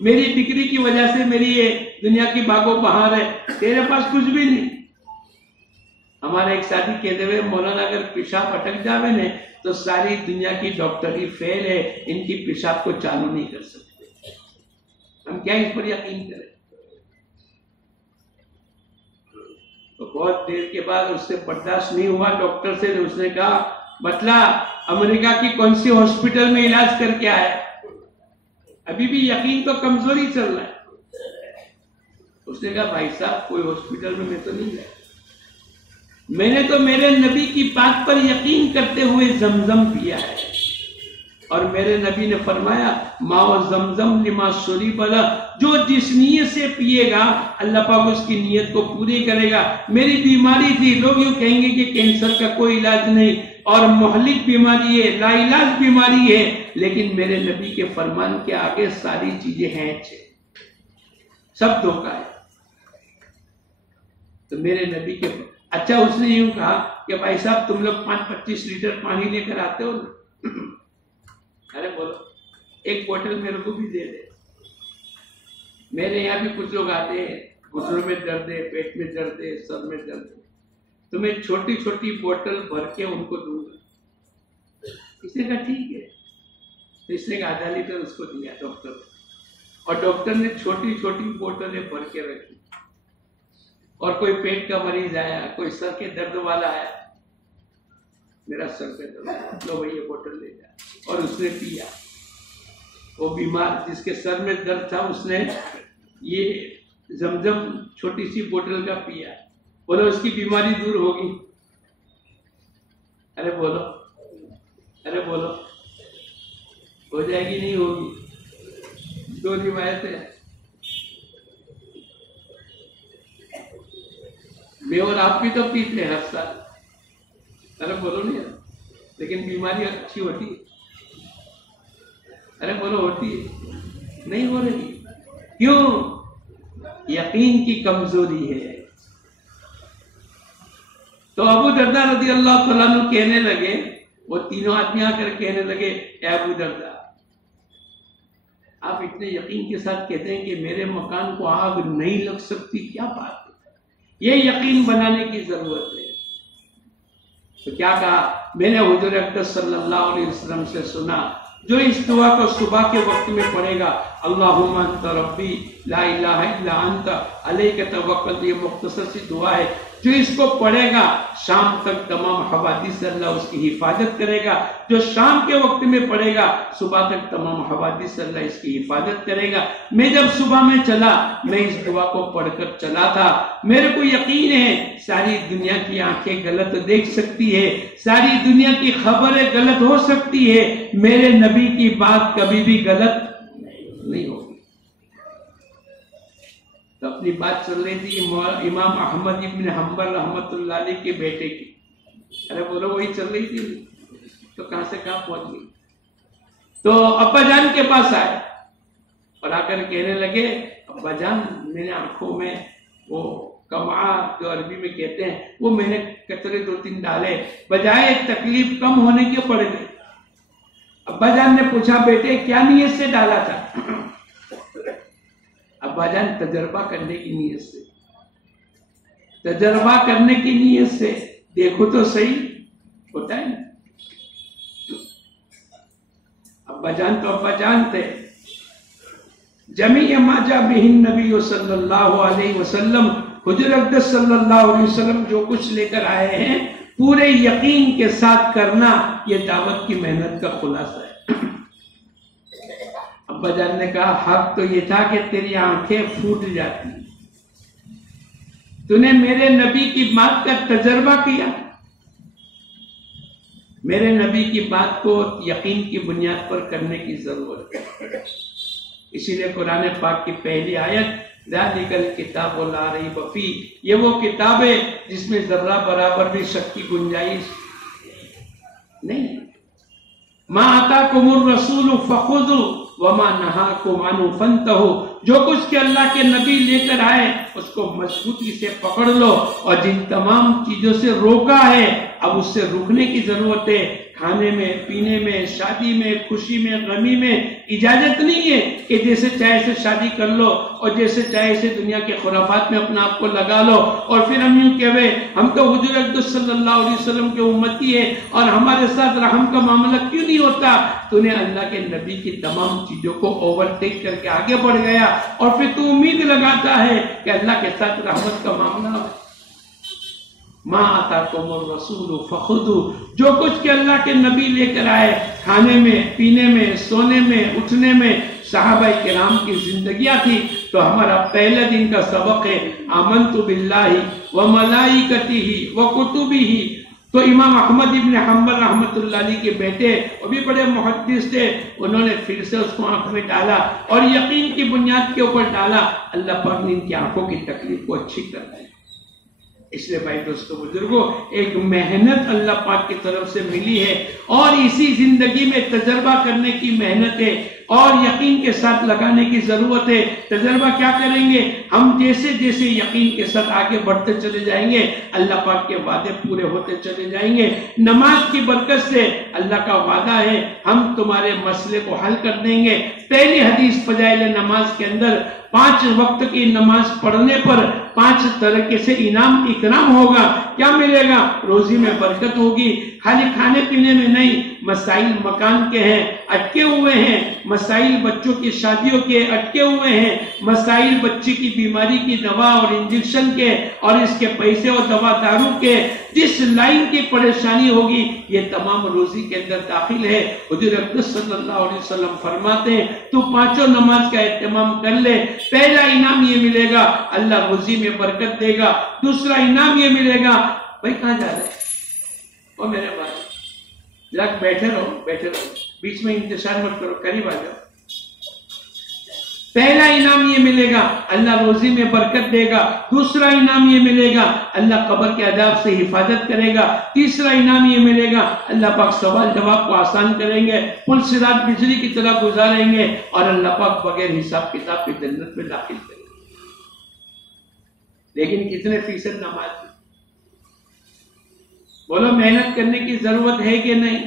میری ڈگری کی وجہ سے میری یہ دنیا کی باغ و بہار ہے، تیرے پاس کچھ بھی نہیں۔ ہمارے ایک ساتھی کہتے ہوئے مولانا اگر پیشاب اٹک جاوے نے تو ساری دنیا کی ڈاکٹری فیل ہے، ان کی پیشاب کو چالو نہیں کر سکتے۔ ہم کیا اس پر یقین کریں؟ تو بہت دیر کے بعد اس سے برداشت نہیں ہوا، ڈاکٹر سے اس نے کہا بتلا امریکہ کی کون سی ہاسپٹل میں علاج کر کے آیا؟ ابھی بھی یقین تو کمزوری چل رہا ہے۔ اس نے کہا بھائی صاحب کوئی ہاسپٹل میں تو نہیں گیا، میں نے تو میرے نبی کی بات پر یقین کرتے ہوئے زمزم پیا ہے، اور میرے نبی نے فرمایا ماء زمزم لما شرب لہ، جو جس نیت سے پیے گا اللہ پاک اس کی نیت کو پوری کرے گا۔ میری بیماری تھی، لوگ یوں کہیں گے کہ کینسر کا کوئی علاج نہیں اور مہلک بیماری ہے، لا علاج بیماری ہے، لیکن میرے نبی کے فرمان کے آگے ساری چیزیں ہیں، سب دھوکہ ہے۔ تو میرے نبی کے اچھا اس نے یوں کہا کہ بھائی صاحب تم لوگ 25 لیٹر پانی لے کر آتے ہو نا، ارے بولو ایک بوتل میرے کو بھی دے دے۔ میرے یہاں بھی کچھ لوگ آتے ہیں، گھٹنوں میں درد ہے، پیٹ میں درد ہے، سر میں درد ہے، تو میں چھوٹی چھوٹی بوتل بھر کے ان کو دوں گا۔ اس نے کہا ٹھیک ہے، تو اس نے کہا آدھا لیٹر اس کو دیا ڈاکٹر، اور ڈاکٹر نے چھوٹی چھوٹی بوتلیں بھر کے رکھی۔ اور کوئی پیٹ کا مریض آیا، کوئی سر کے درد والا آیا، میرا سر پہ درد، لو بھائی یہ بوتل لے جا، اور اس نے پیا۔ وہ بیمار جس کے سر میں درد تھا اس نے یہ زمزم چھوٹی سی بوتل کا پیا، بولو اس کی بیماری دور ہوگی؟ ارے بولو، ارے بولو، ہو جائے گی نہیں ہوگی؟ دو روایتیں، میں اور آپ بھی تو پیتے ہیں ہر سال، ارے بولو نہیں، لیکن بیماری اچھی ہوتی ہے، ارے بولو ہوتی ہے؟ نہیں ہو رہی، کیوں؟ یقین کی کمزوری ہے۔ تو ابو درداء رضی اللہ تعالیٰ عنہ کہنے لگے، وہ تینوں آدمی آ کر کہنے لگے اے ابو درداء، آپ اتنے یقین کے ساتھ کہتے ہیں کہ میرے مکان کو آگ نہیں لگ سکتی، کیا بات ہے؟ یہ یقین بنانے کی ضرورت ہے۔ تو کیا کہا؟ میں نے حضور اقدس صلی اللہ علیہ وسلم سے سنا، جو اس دعا کو صبح کے وقت میں پڑھے گا، اللہم انت ربی لا الہ الا انت علیک توکلت، یہ مختصر سی دعا ہے، جو اس کو پڑھے گا شام تک تمام حوادث سے اللہ اس کی حفاظت کرے گا، جو شام کے وقت میں پڑھے گا صبح تک تمام حوادث سے اللہ اس کی حفاظت کرے گا۔ میں جب صبح میں چلا، میں اس دعا کو پڑھ کر چلا تھا، میرے کو یقین ہے ساری دنیا کی آنکھیں غلط دیکھ سکتی ہے، ساری دنیا کی خبریں غلط ہو سکتی ہے، میرے نبی کی بات کبھی بھی غلط نہیں ہوگی۔ تو اپنی بات چل رہی تھی امام احمد ابن حنبل رحمت اللہ علیہ کے بیٹے کی، ارے بولو وہی چل رہی تھی، تو کہاں سے کہاں پہنچ گئی۔ تو ابا جان کے پاس آئے اور آ کر کہنے لگے ابا جان میرے آنکھوں میں وہ کمعہ جو عربی میں کہتے ہیں وہ میں نے قطرے 2-3 ڈالے، بجائے تکلیف کم ہونے کے پڑ گئے۔ ابا جان نے پوچھا بیٹے کیا نیت سے ڈالا تھا؟ ابا جان تجربہ کرنے کی نیت سے، تجربہ کرنے کی نیت سے، دیکھو تو صحیح ہوتا ہے نا۔ ابا جان تو ابا جان تھے۔ جمیع ما جاء بہ النبی صلی اللہ علیہ وسلم، حضور اقدس صلی اللہ علیہ وسلم جو کچھ لے کر آئے ہیں پورے یقین کے ساتھ کرنا، یہ دعوت کی محنت کا خلاصہ ہے۔ ابا جان نے کہا حق تو یہ تھا کہ تیری آنکھیں پھوٹ جاتی، تو نے میرے نبی کی بات کا تجربہ کیا، میرے نبی کی بات کو یقین کی بنیاد پر کرنے کی ضرورت ہے۔ اسی لیے قرآن پاک کی پہلی آیت ذالک الکتاب لا ریب فیہ، یہ وہ کتاب ہے جس میں ذرہ برابر بھی شک کی گنجائش نہیں۔ ما آتاکم الرسول فخذوا وما نہاکم عنہ فانتہوا، جو کچھ کہ اللہ کے نبی لے کر آئے اس کو مضبوطی سے پکڑ لو، اور جن تمام چیزوں سے روکا ہے اب اس سے رکنے کی ضرورت ہے. کھانے میں، پینے میں، شادی میں، خوشی میں، غمی میں اجازت نہیں ہے کہ جیسے چاہے سے شادی کر لو اور جیسے چاہے سے دنیا کے خرافات میں اپنا آپ کو لگا لو اور پھر ہم یوں کہوے ہم تو حضور اقدس صلی اللہ علیہ وسلم کے امتی ہے اور ہمارے ساتھ رحم کا معاملہ کیوں نہیں ہوتا. تو نے اللہ کے نبی کی تمام چیزوں کو اوورٹیک کر کے آگے بڑھ گیا اور پھر تو امید لگاتا ہے کہ اللہ کے ساتھ رحمت کا معاملہ ہو. ما آتاکم الرسول فخذوا، جو کچھ کہ اللہ کے نبی لے کر آئے کھانے میں، پینے میں، سونے میں، اٹھنے میں، صحابہ کرام کی زندگیاں تھی. تو ہمارا پہلے دن کا سبق ہے آمنت باللہ وملائکتہ وکتبہ. تو امام احمد ابن حنبل رحمۃ اللہ علیہ کے بیٹے وہ بھی بڑے محدث تھے، انہوں نے پھر سے اس کو آنکھ میں ڈالا اور یقین کی بنیاد کے اوپر ڈالا. اللہ پاک نے ان کی آنکھوں کی تکلیف کو اچھی کر دی. اس لیے بھائی دوستو بزرگوں، ایک محنت اللہ پاک کی طرف سے ملی ہے اور اسی زندگی میں تجربہ کرنے کی محنت ہے اور یقین کے ساتھ لگانے کی ضرورت ہے. تجربہ کیا کریں گے؟ ہم جیسے جیسے یقین کے ساتھ آگے بڑھتے چلے جائیں گے اللہ پاک کے وعدے پورے ہوتے چلے جائیں گے. نماز کی برکت سے اللہ کا وعدہ ہے ہم تمہارے مسئلے کو حل کر دیں گے. پہلی حدیث فضائل نماز کے اندر 5 وقت کی نماز پڑھنے پر 5 طریقے سے انعام اکرام ہوگا. کیا ملے گا؟ روزی میں برکت ہوگی. خالی کھانے پینے میں نہیں، مسائل مکان کے ہیں اٹکے ہوئے ہیں، مسائل بچوں کی شادیوں کے اٹکے ہوئے ہیں، مسائل بچی کی بیماری کی دوا اور انجیکشن کے اور اس کے پیسے اور دوا دارو کے، جس لائن کی پریشانی ہوگی یہ تمام روزی کے اندر داخل ہے. حضور اقدس صلی اللہ علیہ وسلم فرماتے ہیں تو 5 نماز کا اہتمام کر لے. پہلا انعام یہ ملے گا اللہ روزی میں برکت دے گا. دوسرا انعام یہ ملے گا، بھائی کہاں جا رہے او میرے بھائی ذرا بیٹھے رہو بیچ میں انتشار مت کرو، قریب آ جاؤ. پہلا انعام یہ ملے گا اللہ روزی میں برکت دے گا. دوسرا انعام یہ ملے گا اللہ قبر کے عذاب سے حفاظت کرے گا. تیسرا انعام یہ ملے گا اللہ پاک سوال جواب کو آسان کریں گے، پل صراط بجلی کی طرح گزاریں گے اور اللہ پاک بغیر حساب کتاب کی جنت میں داخل کریں گے. لیکن کتنے فیصد نماز میں؟ بولو محنت کرنے کی ضرورت ہے کہ نہیں؟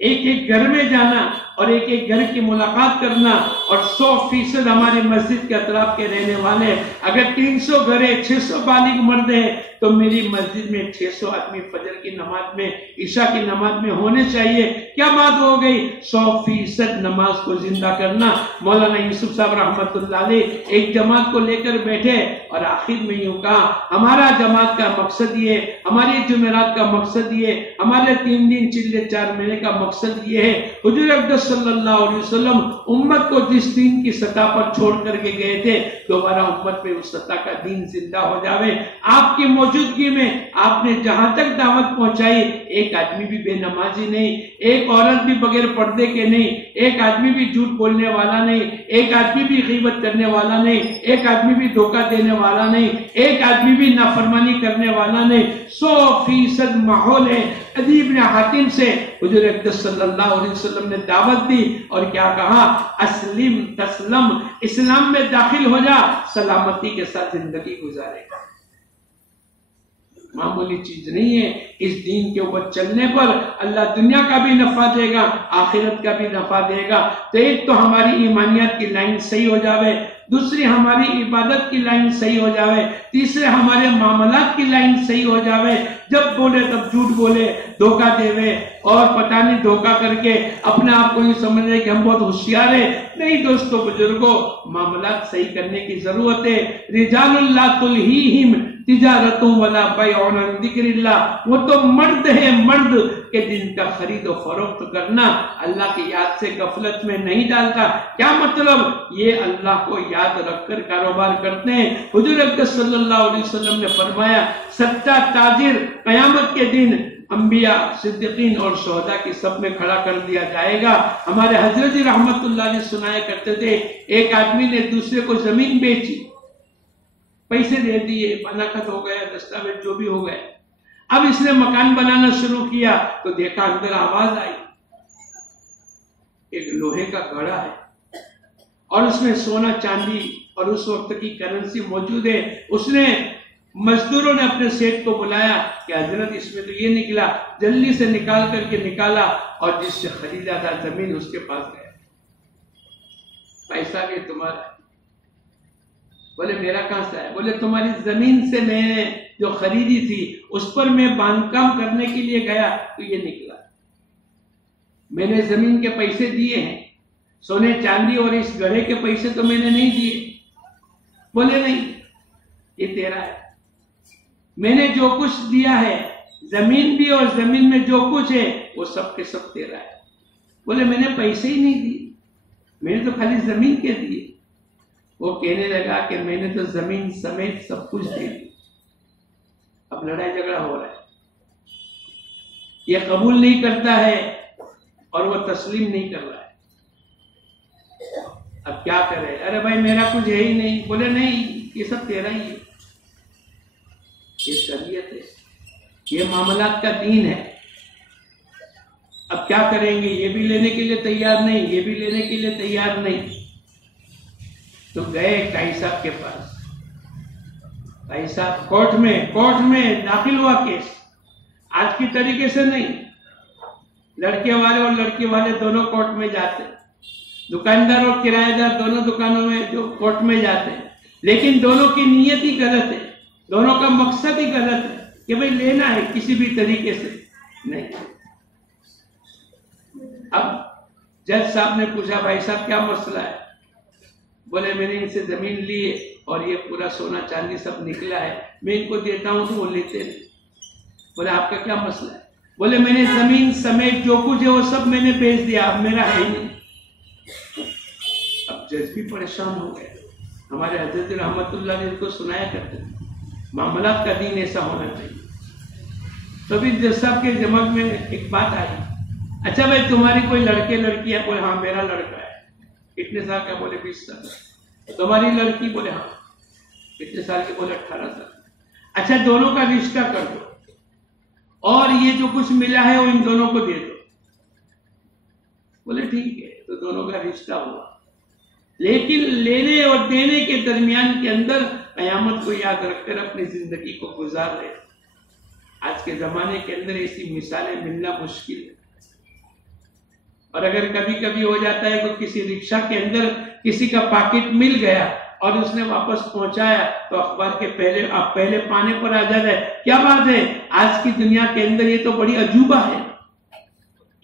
ایک ایک گھر میں جانا اور ایک ایک گھر کی ملاقات کرنا اور 100% ہمارے مسجد کے اطراف کے رہنے والے، اگر 300 گھر ہے، 600 بالغ مرد ہیں تو میری مسجد میں 600 آدمی فجر کی نماز میں، عشاء کی نماز میں ہونے چاہیے. کیا بات ہو گئی؟ 100% نماز کو زندہ کرنا. مولانا یوسف صاحب رحمت اللہ علیہ ایک جماعت کو لے کر بیٹھے اور آخر میں یوں کہا ہمارا جماعت کا مقصد یہ، ہماری جمعرات کا مقصد یہ، ہمارے 3 دن چلے 4 مہینے کا مقصد یہ ہے. حضور اقدس صلی اللہ علیہ وسلم امت کو جس دین کی سطح پر چھوڑ کر کے گئے تھے دوبارہ امت میں اس سطح کا دین زندہ ہو جاوے. آپ کی موجودگی میں آپ نے جہاں تک دعوت پہنچائی، ایک آدمی بھی بے نمازی نہیں، ایک عورت بھی بغیر پردے کے نہیں، ایک آدمی بھی جھوٹ بولنے والا نہیں، ایک آدمی بھی غیبت کرنے والا نہیں، ایک آدمی بھی دھوکہ دینے والا نہیں، ایک آدمی بھی نافرمانی کرنے والا نہیں. 100% ماحول ہے. عدی بن حاتم سے حضور اقدس صلی اللہ علیہ وسلم نے دعوت دی اور کیا کہا؟ اسلم تسلم، اسلام میں داخل ہو جا، سلامتی کے ساتھ زندگی گزارے گا. معمولی چیز نہیں ہے. اس دین کے اوپر چلنے پر اللہ دنیا کا بھی نفع دے گا، آخرت کا بھی نفع دے گا. تو ایک تو ہماری ایمانیات کی لائن صحیح ہو جاوے، دوسری ہماری عبادت کی لائن صحیح ہو جاوے، تیسرے ہمارے معاملات کی لائن صحیح ہو جاوے. جب بولے تب جھوٹ بولے، دھوکہ دے اور پتہ نہیں دھوکہ کر کے اپنے آپ کو یہ سمجھ رہے کہ ہم بہت ہوشیار ہیں. نہیں دوستو بزرگوں، معاملات صحیح کرنے کی ضرورت ہے. رجال اللہ تلہیہم تجارتوں ولا بیع عن ذکر اللہ، وہ تو مرد ہے مرد کہ جن کا خرید و فروخت کرنا اللہ کی یاد سے غفلت میں نہیں ڈالتا. کیا مطلب؟ یہ اللہ کو یاد رکھ کر کاروبار کرتے ہیں. حضور اقدس صلی اللہ علیہ وسلم نے فرمایا سچا تاجر قیامت کے دن انبیاء، صدیقین اور شہداء کی سب میں کھڑا کر دیا جائے گا. ہمارے حضرت جی رحمت اللہ علیہ سنایا کرتے تھے ایک آدمی نے دوسرے کو زمین بیچی، پیسے دے دیے، منعقد ہو گیا، دستاویز جو بھی ہو گئے. اب اس نے مکان بنانا شروع کیا تو دیکھا اندر آواز آئی، ایک لوہے کا گھڑا ہے اور اس میں سونا چاندی اور اس وقت کی کرنسی موجود ہے. اس نے مزدوروں نے اپنے سیٹ کو بلایا کہ حضرت اس میں تو یہ نکلا، جلدی سے نکال کر کے نکالا، اور جس سے خریدا تھا زمین اس کے پاس گیا، پیسہ بھی تمہارا ہے۔ بولے میرا کہاں سے ہے؟ بولے تمہاری زمین سے میں نے جو خریدی تھی اس پر میں باندھکام کرنے کے لیے گیا تو یہ نکلا، میں نے زمین کے پیسے دیے ہیں، سونے چاندی اور اس گڑھے کے پیسے تو میں نے نہیں دیے۔ بولے نہیں، یہ تیرا ہے، میں نے جو کچھ دیا ہے، زمین بھی اور زمین میں جو کچھ ہے وہ سب کے سب تیرا ہے۔ بولے میں نے پیسے ہی نہیں دیے، میں نے تو خالی زمین کے دیے۔ وہ کہنے لگا کہ میں نے تو زمین سمیت سب کچھ دے دی۔ اب لڑائی جھگڑا ہو رہا ہے، یہ قبول نہیں کرتا ہے اور وہ تسلیم نہیں کر رہا ہے۔ اب کیا کرے؟ ارے بھائی میرا کچھ ہے ہی نہیں۔ بولے نہیں، یہ سب تیرا ہی ہے، یہ شریعت ہے، یہ معاملات کا دین ہے۔ اب کیا کریں گے؟ یہ بھی لینے کے لیے تیار نہیں، یہ بھی لینے کے لیے تیار نہیں۔ تو گئے قاضی صاحب کے پاس، قاضی صاحب کورٹ میں داخل ہوا کیس، آج کی طریقے سے نہیں، لڑکے والے اور لڑکی والے دونوں کورٹ میں جاتے، دکاندار اور کرایہ دار دونوں دکانوں میں جو کورٹ میں جاتے ہیں، لیکن دونوں کی نیت ہی غلط ہے، دونوں کا مقصد ہی غلط ہے کہ بھئی لینا ہے، کسی بھی طریقے سے نہیں۔ اب جج صاحب نے پوچھا بھائی صاحب کیا مسئلہ ہے؟ بولے میں نے ان سے زمین لی ہے اور یہ پورا سونا چاندی سب نکلا ہے، میں ان کو دیتا ہوں تو وہ لیتے نہیں۔ بولے آپ کا کیا مسئلہ ہے؟ بولے میں نے زمین سمیت جو کچھ ہے وہ سب میں نے بیچ دیا، اب میرا ہے ہی نہیں۔ اب جج بھی پریشان ہو گئے، ہمارے حضرت رحمت اللہ علیہ کو سنایا کرتے ہیں معاملات کا دین ایسا ہونا چاہیے۔ تو بھی جج صاحب کے دماغ میں ایک بات آئی، اچھا بھائی تمہاری کوئی لڑکے لڑکی ہے؟ بولے ہاں میرا لڑکا ہے۔ کتنے سال کا؟ بولے 20 سال۔ تمہاری لڑکی؟ بولے ہاں۔ کتنے سال کی؟ بولے 18 سال۔ اچھا دونوں کا رشتہ کر دو اور یہ جو کچھ ملا ہے وہ ان دونوں کو دے دو۔ بولے ٹھیک ہے، تو دونوں کا رشتہ ہوا، لیکن لینے اور دینے کے درمیان کے اندر قیامت کو یاد رکھ کر اپنی زندگی کو گزار رہے۔ آج کے زمانے کے اندر ایسی مثالیں ملنا مشکل ہے، اور اگر کبھی کبھی ہو جاتا ہے کہ کسی رکشہ کے اندر کسی کا پاکٹ مل گیا اور اس نے واپس پہنچایا تو اخبار کے پہلے پانے پر آ جاتا ہے، کیا بات ہے آج کی دنیا کے اندر یہ تو بڑی عجوبہ ہے،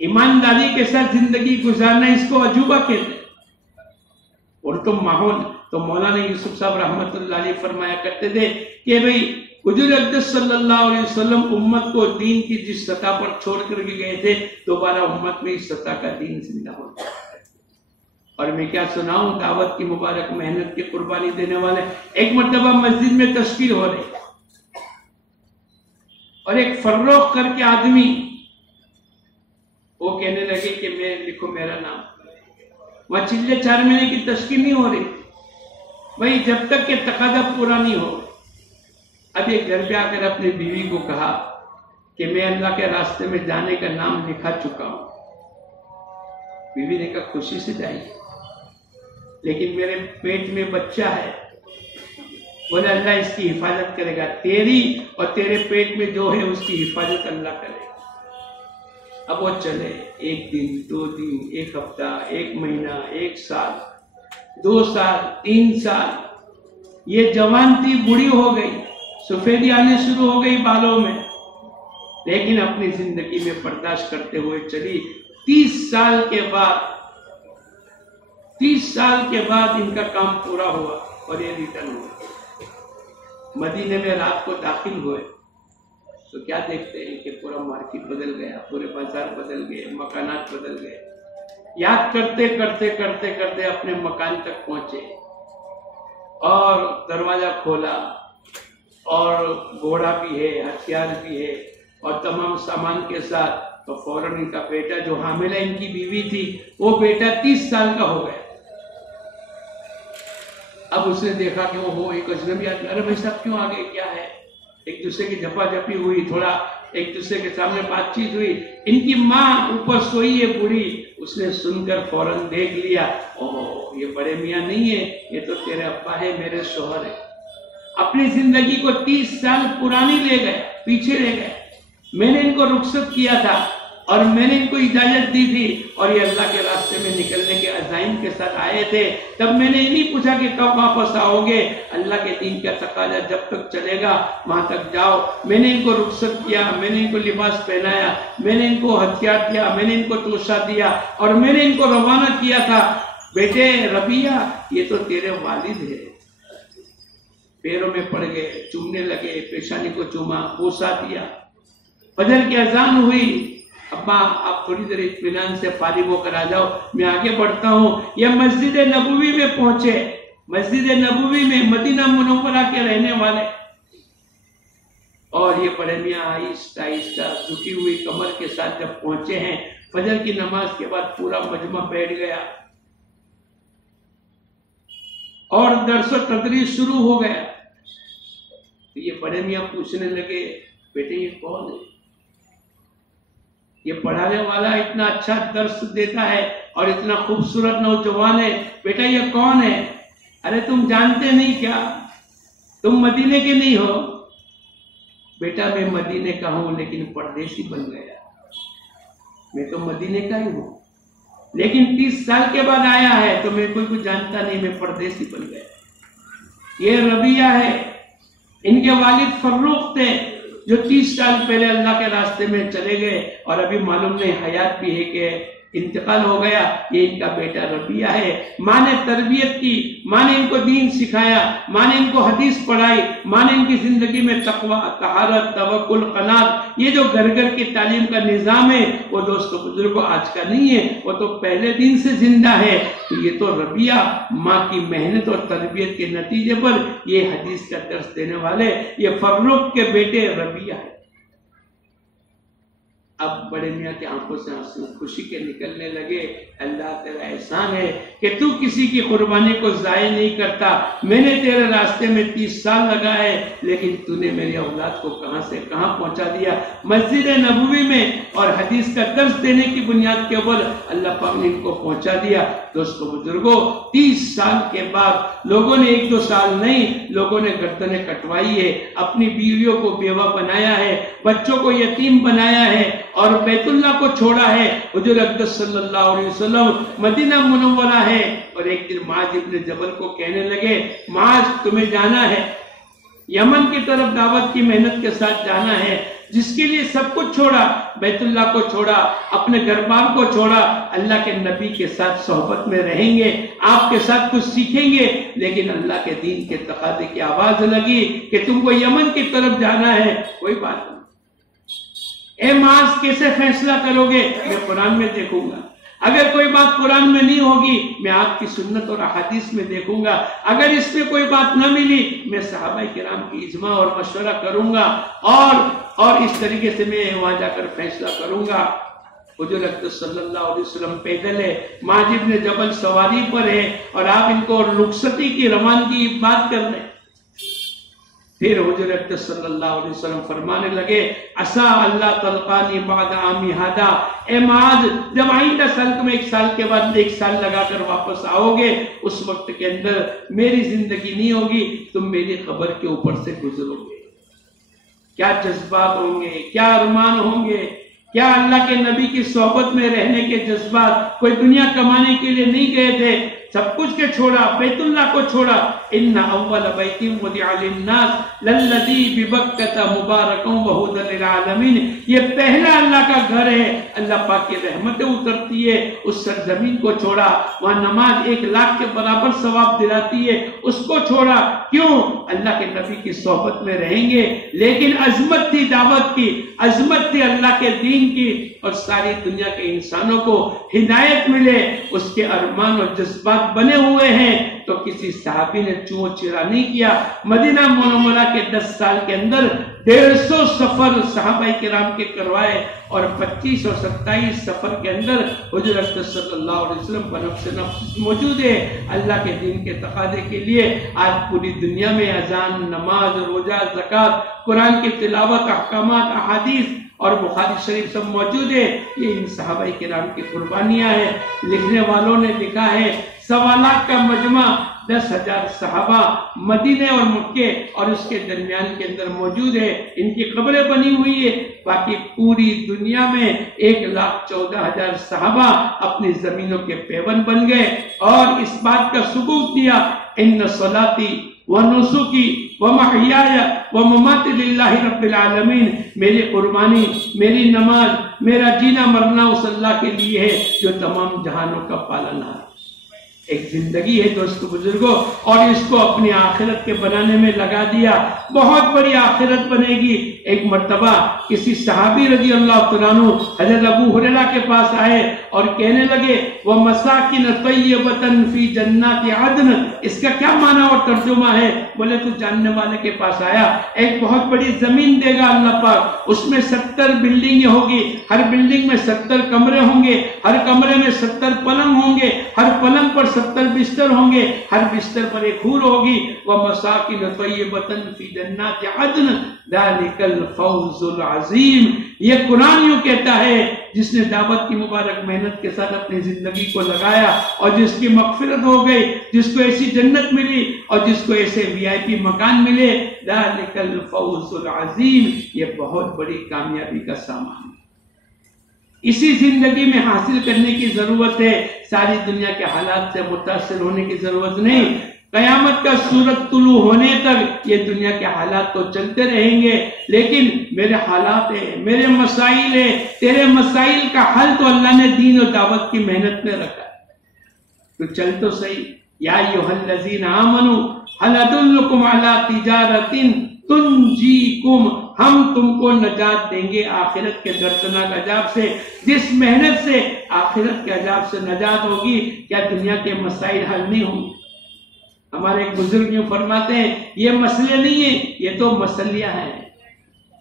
ایمانداری کے ساتھ زندگی گزارنا اس کو عجوبہ کہتے ہیں۔ اور تو ماحول تو مولانا یوسف صاحب رحمت اللہ علیہ فرمایا کرتے تھے کہ بھئی حضور اقدس صلی اللہ علیہ وسلم امت کو دین کی جس سطح پر چھوڑ کر کے گئے تھے دوبارہ امت میں اس سطح کا دین زندہ ہوتا ہے۔ اور میں کیا سناؤں، دعوت کی مبارک محنت کی قربانی دینے والے ایک مرتبہ مسجد میں تشکیل ہو رہی اور ایک فروخت کر کے آدمی وہ کہنے لگے کہ میں لکھو میرا نام، وہاں چلے 4 مہینے کی تشکیل نہیں ہو رہی بھائی جب تک کہ تقاضا پورا نہیں ہو۔ اب یہ گھر پہ آ کر اپنی بیوی کو کہا کہ میں اللہ کے راستے میں جانے کا نام لکھا چکا ہوں۔ بیوی نے کہا خوشی سے جائیے، لیکن میرے پیٹ میں بچہ ہے۔ بولے اللہ اس کی حفاظت کرے گا، تیری اور تیرے پیٹ میں جو ہے اس کی حفاظت اللہ کرے گا۔ اب وہ چلے 1 دن 2 دن 1 ہفتہ 1 مہینہ 1 سال 2 سال 3 سال، یہ جوان تھی بوڑھی ہو گئی، سفیدی آنے شروع ہو گئی بالوں میں، لیکن اپنی زندگی میں برداشت کرتے ہوئے چلی۔ 30 سال کے بعد ان کا کام پورا ہوا اور یہ ریٹرن ہوا۔ مدینے میں رات کو داخل ہوئے تو کیا دیکھتے ہیں کہ پورا مارکیٹ بدل گیا، پورے بازار بدل گئے، مکانات بدل گئے۔ یاد کرتے کرتے کرتے کرتے اپنے مکان تک پہنچے اور دروازہ کھولا اور گھوڑا بھی ہے، ہتھیار بھی ہے اور تمام سامان کے ساتھ، تو فوراً ان کا بیٹا جو حاملہ ان کی بیوی تھی وہ بیٹا 30 سال کا ہو گیا۔ اب اس نے دیکھا کہ وہ ایک اجنبی آدمی، ارے بھائی صاحب کیوں آگئے، کیا ہے؟ ایک دوسرے کی جھپا جھپی ہوئی، تھوڑا ایک دوسرے کے سامنے بات چیت ہوئی۔ ان کی ماں اوپر سوئی ہے بوڑھی، اس نے سن کر فوراً دیکھ لیا، اوہ یہ بڑے میاں نہیں ہے، یہ تو تیرے ابا ہے، میرے شوہر ہے۔ اپنی زندگی کو 30 سال پرانی لے گئے، پیچھے لے گئے. میں نے ان کو رخصت کیا تھا اور میں نے ان کو اجازت دی تھی اور یہ اللہ کے راستے میں نکلنے کے عزائم کے ساتھ آئے تھے. تب میں نے نہیں پوچھا کہ کب واپس آؤ گے. اللہ کے دین کا تقاضا جب تک چلے گا وہاں تک جاؤ. میں نے ان کو رخصت کیا، میں نے ان کو لباس پہنایا، میں نے ان کو ہتھیار دیا، میں نے ان کو توشہ دیا اور میں نے ان کو روانہ کیا تھا. بیٹے ربیہ، یہ تو تیرے والد ہے. پیروں میں پڑ گئے، چومنے لگے، پیشانی کو چوما، بوسا دیا. فجر کی اذان ہوئی. ابا آپ تھوڑی دیر اطمینان سے فارغ ہو کر آ جاؤ، میں آگے بڑھتا ہوں. یہ مسجد نبوی میں پہنچے. مسجد نبوی میں مدینہ منورہ کے رہنے والے، اور یہ بڑے میاں آہستہ آہستہ جھکی ہوئی کمر کے ساتھ جب پہنچے ہیں، فجر کی نماز کے بعد پورا مجمع بیٹھ گیا اور درس و تدریس شروع ہو گیا. یہ بڑے میاں پوچھنے لگے، بیٹے یہ کون ہے؟ یہ پڑھانے والا اتنا اچھا درس دیتا ہے اور اتنا خوبصورت نوجوان ہے، بیٹا یہ کون ہے؟ ارے تم جانتے نہیں کیا؟ تم مدینے کے نہیں ہو؟ بیٹا میں مدینے کا ہوں لیکن پردیسی بن گیا. میں تو مدینے کا ہی ہوں لیکن 30 سال کے بعد آیا ہے تو میں کوئی کچھ جانتا نہیں، میں پردیسی بن گیا. یہ ربیہ ہے. ان کے والد فروخ تھے جو 30 سال پہلے اللہ کے راستے میں چلے گئے اور ابھی معلوم نہیں حیات بھی ہے کہ انتقال ہو گیا. یہ ان کا بیٹا ربیہ ہے. ماں نے تربیت کی، ماں نے ان کو دین سکھایا، ماں نے ان کو حدیث پڑھائی، ماں نے ان کی زندگی میں تقوی، طہارت، توکل، قناعت، یہ جو گھر گھر کی تعلیم کا نظام ہے وہ دوستو بزرگوں آج کا نہیں ہے، وہ تو پہلے دن سے زندہ ہے. تو یہ تو ربیہ ماں کی محنت اور تربیت کے نتیجے پر یہ حدیث کا درس دینے والے یہ فروخ کے بیٹے ربیہ ہے. اب بڑے میاں کی آنکھوں سے آنسو خوشی کے نکلنے لگے. اللہ تیرا احسان ہے کہ تو کسی کی قربانی کو ضائع نہیں کرتا. میں نے تیرے راستے میں 30 سال لگائے لیکن تو نے میری اولاد کو کہاں سے کہاں پہنچا دیا. مسجد نبوی میں اور حدیث کا درس دینے کی بنیاد کے اوپر اللہ پاک نے ان کو پہنچا دیا. دوستو بزرگوں 30 سال کے بعد لوگوں نے 1-2 سال نہیں، لوگوں نے گردنیں کٹوائی ہے، اپنی بیویوں کو بیوہ بنایا ہے، بچوں کو یتیم بنایا ہے اور بیت اللہ کو چھوڑا ہے. حضور اقدس صلی اللہ علیہ وسلم مدینہ منورہ ہے. اور ایک دن معاذ ابن جبل کو کہنے لگے، معاذ تمہیں جانا ہے یمن کی طرف، دعوت کی محنت کے ساتھ جانا ہے، جس کے لیے سب کچھ چھوڑا، بیت اللہ کو چھوڑا، اپنے گھر بار کو چھوڑا، اللہ کے نبی کے ساتھ صحبت میں رہیں گے، آپ کے ساتھ کچھ سیکھیں گے. لیکن اللہ کے دین کے تقاضے کی آواز لگی کہ تم کو یمن کی طرف جانا ہے. کوئی بات نہیں. اے معاذ کیسے فیصلہ کرو گے؟ میں قرآن میں دیکھوں گا. اگر کوئی بات قرآن میں نہیں ہوگی میں آپ کی سنت اور احادیث میں دیکھوں گا. اگر اس میں کوئی بات نہ ملی میں صحابہ کرام کی اجماع اور مشورہ کروں گا اور اس طریقے سے میں وہاں جا کر فیصلہ کروں گا. حضور اقدس صلی اللہ علیہ وسلم پیدل ہے، معاذ ابن جبل سواری پر ہے اور آپ ان کو رخصتی کی روانگی کی بات کر رہے ہیں. پھر حضور اقدس صلی اللہ علیہ وسلم فرمانے لگے، عسا اللہ تلقانی بعد عامی ہادا. اے معاذ جب آئندہ سال میں 1 سال کے بعد 1 سال لگا کر واپس آؤ گے اس وقت کے اندر میری زندگی نہیں ہوگی، تم میری قبر کے اوپر سے گزرو گے. کیا جذبات ہوں گے، کیا ارمان ہوں گے، کیا اللہ کے نبی کی صحبت میں رہنے کے جذبات. کوئی دنیا کمانے کے لیے نہیں گئے تھے، سب کچھ کے چھوڑا، بیت اللہ کو چھوڑا. ان اول بیت وضع للناس للذی ببکۃ مبارکا وہدی للعالمین. یہ پہلا اللہ کا گھر ہے، اللہ پاک کی رحمتیں اترتی ہے. اس سرزمین کو چھوڑا، وہاں نماز 1 لاکھ کے برابر ثواب دلاتی ہے، اس کو چھوڑا. کیوں؟ اللہ کے نبی کی صحبت میں رہیں گے. لیکن عظمت تھی دعوت کی، عظمت تھی اللہ کے دین کی اور ساری دنیا کے انسانوں کو ہدایت ملے، اس کے ارمان اور جذبات بنے ہوئے ہیں. تو کسی صحابی نے چون چرا نہیں کیا. مدینہ منورہ کے 10 سال کے اندر 150 سفر صحابہ کرام کے کروائے اور 25 اور 27 سفر کے اندر حضور اقدس صلی اللہ علیہ وسلم بنفس نفس موجود ہے اللہ کے دین کے تقاضے کے لیے. آج پوری دنیا میں اذان، نماز، روزہ، زکوٰۃ، قرآن کی تلاوت، احکامات، احادیث اور بخاری شریف سب موجود ہے. یہ ان صحابہ کرام کی قربانیاں ہیں. لکھنے والوں نے لکھا ہے 1.25 لاکھ کا مجمع 10,000 صحابہ مدینے اور مکے اور اس کے درمیان کے اندر موجود ہے، ان کی قبریں بنی ہوئی ہے۔ باقی پوری دنیا میں 1,14,000 صحابہ اپنی زمینوں کے پیون بن گئے اور اس بات کا ثبوت دیا، ان صلاتی ونسکی ومحیای ومماتی للہ رب العالمین، میری قربانی، میری نماز، میرا جینا مرنا اس اللہ کے لیے ہے جو تمام جہانوں کا پالنہار۔ ایک زندگی ہے دوستو بزرگوں، اور اس کو اپنی آخرت کے بنانے میں لگا دیا، بہت بڑی آخرت بنے گی۔ ایک مرتبہ کسی صحابی رضی اللہ عنہ حضرت ابو ہریرہ کے پاس آئے اور کہنے لگے وَمَسَاكِنَ طَيِّبَةً فِي جَنَّاتِ عَدْنٍ، اس کا کیا معنی اور ترجمہ ہے؟ بولے تو جاننے والے کے پاس آیا، ایک بہت بڑی زمین دے گا اللہ پاک، اس میں 70 بلڈنگیں ہوگی، ہر بلڈنگ میں 70 کمرے ہوں گے، ہر کمرے میں 70 پلنگ ہوں گے، ہر پلنگ پر 70 بستر ہوں گے، ہر بستر پر ایک حور ہوگی، وَمَسَاكِنَ طَيِّبَةً فِي جَنَّاتِ عَدْنٍ ذَلِكَ الْفَوْزُ الْعَظِيمُ۔ یہ قرآن یوں کہتا ہے، جس نے دعوت کی مبارک محنت کے ساتھ اپنی زندگی کو لگایا اور جس کی مغفرت ہو گئی، جس کو ایسی جنت ملی اور جس کو ایسے VIP مکان ملے، ذَلِكَ الْفَوْزُ الْعَظِيمُ، یہ بہت بڑی کامیابی کا سامان ہے۔ اسی زندگی میں حاصل کرنے کی ضرورت ہے، ساری دنیا کے حالات سے متاثر ہونے کی ضرورت نہیں۔ قیامت کا سورج طلوع ہونے تک یہ دنیا کے حالات تو چلتے رہیں گے، لیکن میرے حالات ہیں، میرے مسائل ہیں، تیرے مسائل کا حل تو اللہ نے دین و دعوت کی محنت میں رکھا ہے۔ تو چل تو صحیح، یا ایھا الذین آمنوا ھل ادلکم علی تجارۃ تنجیکم، ہم تم کو نجات دیں گے آخرت کے دردناک عذاب سے، جس محنت سے آخرت کے عذاب سے نجات ہوگی، کیا دنیا کے مسائل حل نہیں ہوں گے؟ ہمارے ایک بزرگ یوں فرماتے ہیں، یہ مسئلے نہیں ہیں، یہ تو مسلیاں ہیں۔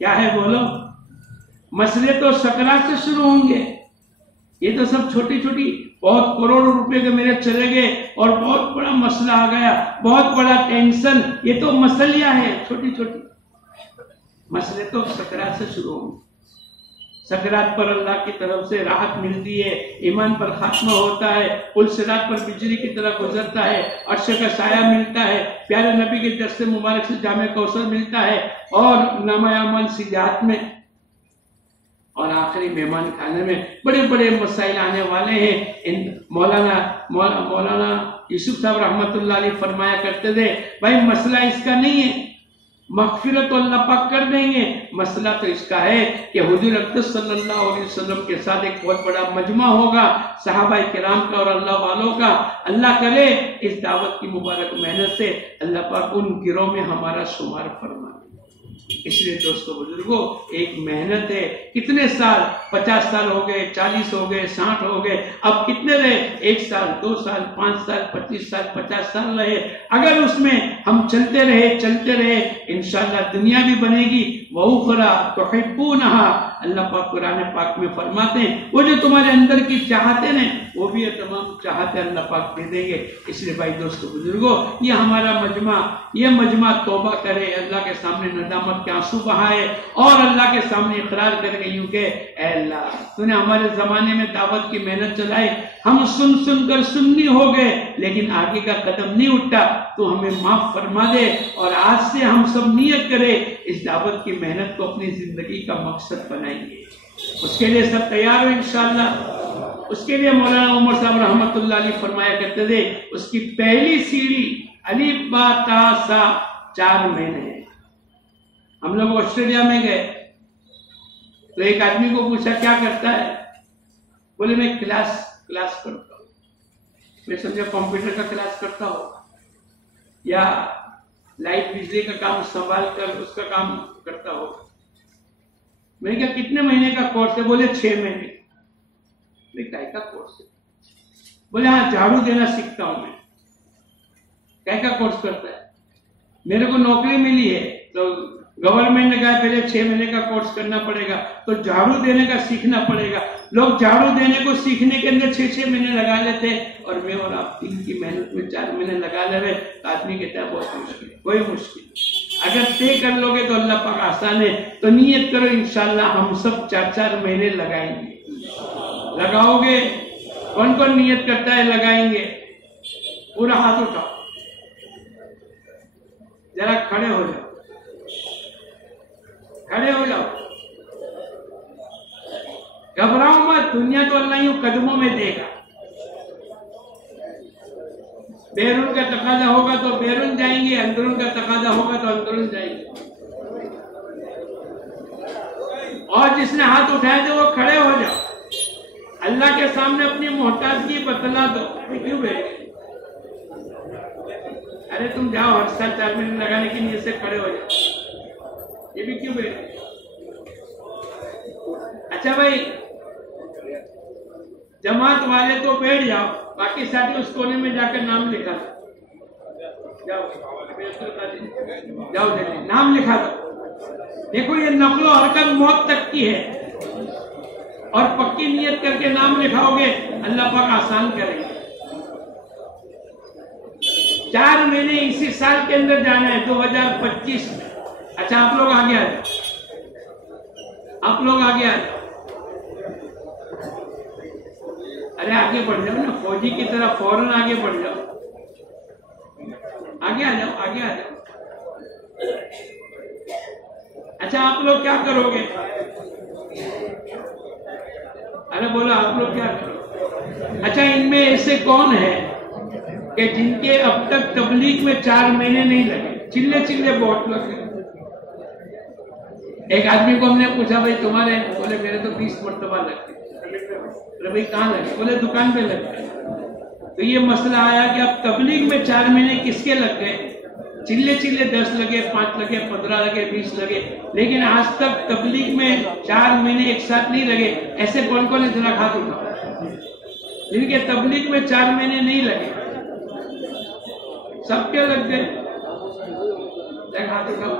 کیا ہے بولو؟ مسئلے تو سکرات سے شروع ہوں گے، یہ تو سب چھوٹی چھوٹی، بہت کروڑوں روپے کے میرے چلے گئے اور بہت بڑا مسئلہ آ گیا، بہت بڑا ٹینشن، یہ تو مسلیاں ہیں چھوٹی چھوٹی۔ مسئلے تو سکرات سے شروع ہوں گے، سکرات پر اللہ کی طرف سے راحت ملتی ہے، ایمان پر خاتمہ ہوتا ہے، پل صراط پر بجلی کی طرح گزرتا ہے، عرش کا سایہ ملتا ہے، پیارے نبی کے دست مبارک سے جامع کوثر ملتا ہے، اور نامہ اعمال سیئات میں اور آخری مہمان کھانے میں بڑے بڑے مسائل آنے والے ہیں۔ مولانا یوسف صاحب رحمۃ اللہ علیہ فرمایا کرتے تھے، بھائی مسئلہ اس کا نہیں ہے مغفرت تو اللہ پاک کر دیں گے، مسئلہ تو اس کا ہے کہ حضور اقدس صلی اللہ علیہ وسلم کے ساتھ ایک بہت بڑا مجمع ہوگا، صحابہ کرام کا اور اللہ والوں کا۔ اللہ کرے اس دعوت کی مبارک محنت سے اللہ پاک ان گروہ میں ہمارا شمار فرمائے۔ اس لیے دوستو بزرگوں، ایک محنت ہے، کتنے سال، 50 سال ہو گئے، 40 ہو گئے، 60 ہو گئے، اب کتنے رہے؟ 1 سال، 2 سال، 5 سال، 25 سال، 50 سال رہے، اگر اس میں ہم چلتے رہے انشاءاللہ دنیا بھی بنے گی، وَأُخْرَى تُحِبُّونَهَا، اللہ پاک قرآن پاک میں فرماتے ہیں وہ جو تمہارے اندر کی چاہتے ہیں وہ بھی تمام چاہتے اللہ پاک دے دیں گے۔ اس لیے بھائی دوستو بزرگوں، یہ ہمارا مجمع، یہ مجمع توبہ کرے، اللہ کے سامنے ندامت کے آنسو بہائے اور اللہ کے سامنے اقرار کر کے یوں کہ اے اللہ تو نے ہمارے زمانے میں دعوت کی محنت چلائی، ہم سن کر سنی ہو گئے لیکن آگے کا قدم نہیں اٹھا، تو ہمیں معاف فرما دے، اور آج سے ہم سب نیت کرے اس دعوت کی محنت کو اپنی زندگی کا مقصد بنائیں گے۔ اس کے لیے سب تیار ہو انشاءاللہ۔ اس کے لیے مولانا عمر صاحب رحمۃ اللہ علیہ فرمایا کرتے تھے، اس کی پہلی سیڑھی الف با تا سا 4 مہینے ہے۔ ہم لوگ آسٹریلیا میں گئے تو ایک آدمی کو پوچھا کیا کرتا ہے؟ بولے میں کلاس کرتا ہوں۔ میں سمجھا کمپیوٹر کا کلاس کرتا ہوں یا لائٹ بجلی کا کام سنبھال کر اس کا کام کرتا ہو۔ میں نے کہا کتنے مہینے کا کورس ہے؟ بولے 6 مہینے۔ کائے کا کورس ہے؟ بولے ہاں جھاڑو دینا سیکھتا ہوں میں۔ کائے کا کورس کرتا ہے؟ میرے کو نوکری ملی ہے تو گورنمنٹ نے کہا پہلے 6 مہینے کا کورس کرنا پڑے گا، تو جھاڑو دینے کا سیکھنا پڑے گا۔ لوگ جھاڑو دینے کو سیکھنے کے اندر 6 مہینے لگا لیتے، اور میں اور آپ 3 کی محنت میں 4 مہینے لگا لے رہے، آدمی کہتا ہے بہت مشکل ہے۔ کوئی مشکل نہیں، اگر طے کر لو گے تو اللہ پاک آسان ہے۔ تو نیت کرو انشاءاللہ ہم سب 4 مہینے لگائیں گے۔ لگاؤ گے؟ کون کون نیت کرتا ہے لگائیں گے؟ پورا ہاتھ اٹھاؤ۔ ذرا کھڑے ہو جاؤ، کھڑے ہو جاؤ، گھبراؤ مت، دنیا تو اللہ یوں قدموں میں دے گا. بیرون کا تقاضا ہوگا تو بیرون جائیں گے، اندرون کا تقاضا ہوگا تو اندرون جائیں گے. اور جس نے ہاتھ اٹھائے تھے وہ کھڑے ہو جاؤ، اللہ کے سامنے اپنی محتاجگی بتلا دو. کیوں بیٹھے؟ ارے تم جاؤ، ہر سال 4 مہینے لگانے کی نیت سے کھڑے ہو جاؤ، یہ بھی کیوں بیٹھے؟ اچھا بھائی، جماعت والے تو بیٹھ جاؤ، باقی ساتھی اس کونے میں جا کر نام لکھا دو. جاؤ جلدی نام لکھا دو. دیکھو یہ نقل و حرکت موت تک کی ہے، اور پکی نیت کر کے نام لکھاؤ گے اللہ پاک آسان کریں گے. 4 مہینے اسی سال کے اندر جانا ہے، 2025 میں. اچھا آپ لوگ آگے آ جاؤ، آپ لوگ آگے آ جاؤ. ارے آگے بڑھ جاؤ نا، فوجی کی طرح فوراً آگے بڑھ جاؤ، آگے آ جاؤ، آگے آ جاؤ. اچھا آپ لوگ کیا کرو گے؟ ارے بولا آپ لوگ کیا کرو؟ اچھا ان میں ایسے کون ہے کہ جن کے اب تک تبلیغ میں 4 مہینے نہیں لگے؟ چلے بہت لگے. ایک آدمی کو ہم نے پوچھا بھائی تمہارے؟ بولے میرے تو 20 مرتبہ لگتے. ارے بھائی کہاں لگے؟ بولے دکان پہ لگتے. تو یہ مسئلہ آیا کہ اب تبلیغ میں 4 مہینے کس کے لگ گئے؟ چلے 10 لگے، 5 لگے، 15 لگے، 20 لگے، لیکن آج تک تبلیغ میں 4 مہینے ایک ساتھ نہیں لگے. ایسے کون کون ہے؟ ذرا ہاتھ اٹھاؤ جن کے تبلیغ میں 4 مہینے نہیں لگے. سب کے لگ گئے؟ ہاتھ اٹھاؤ.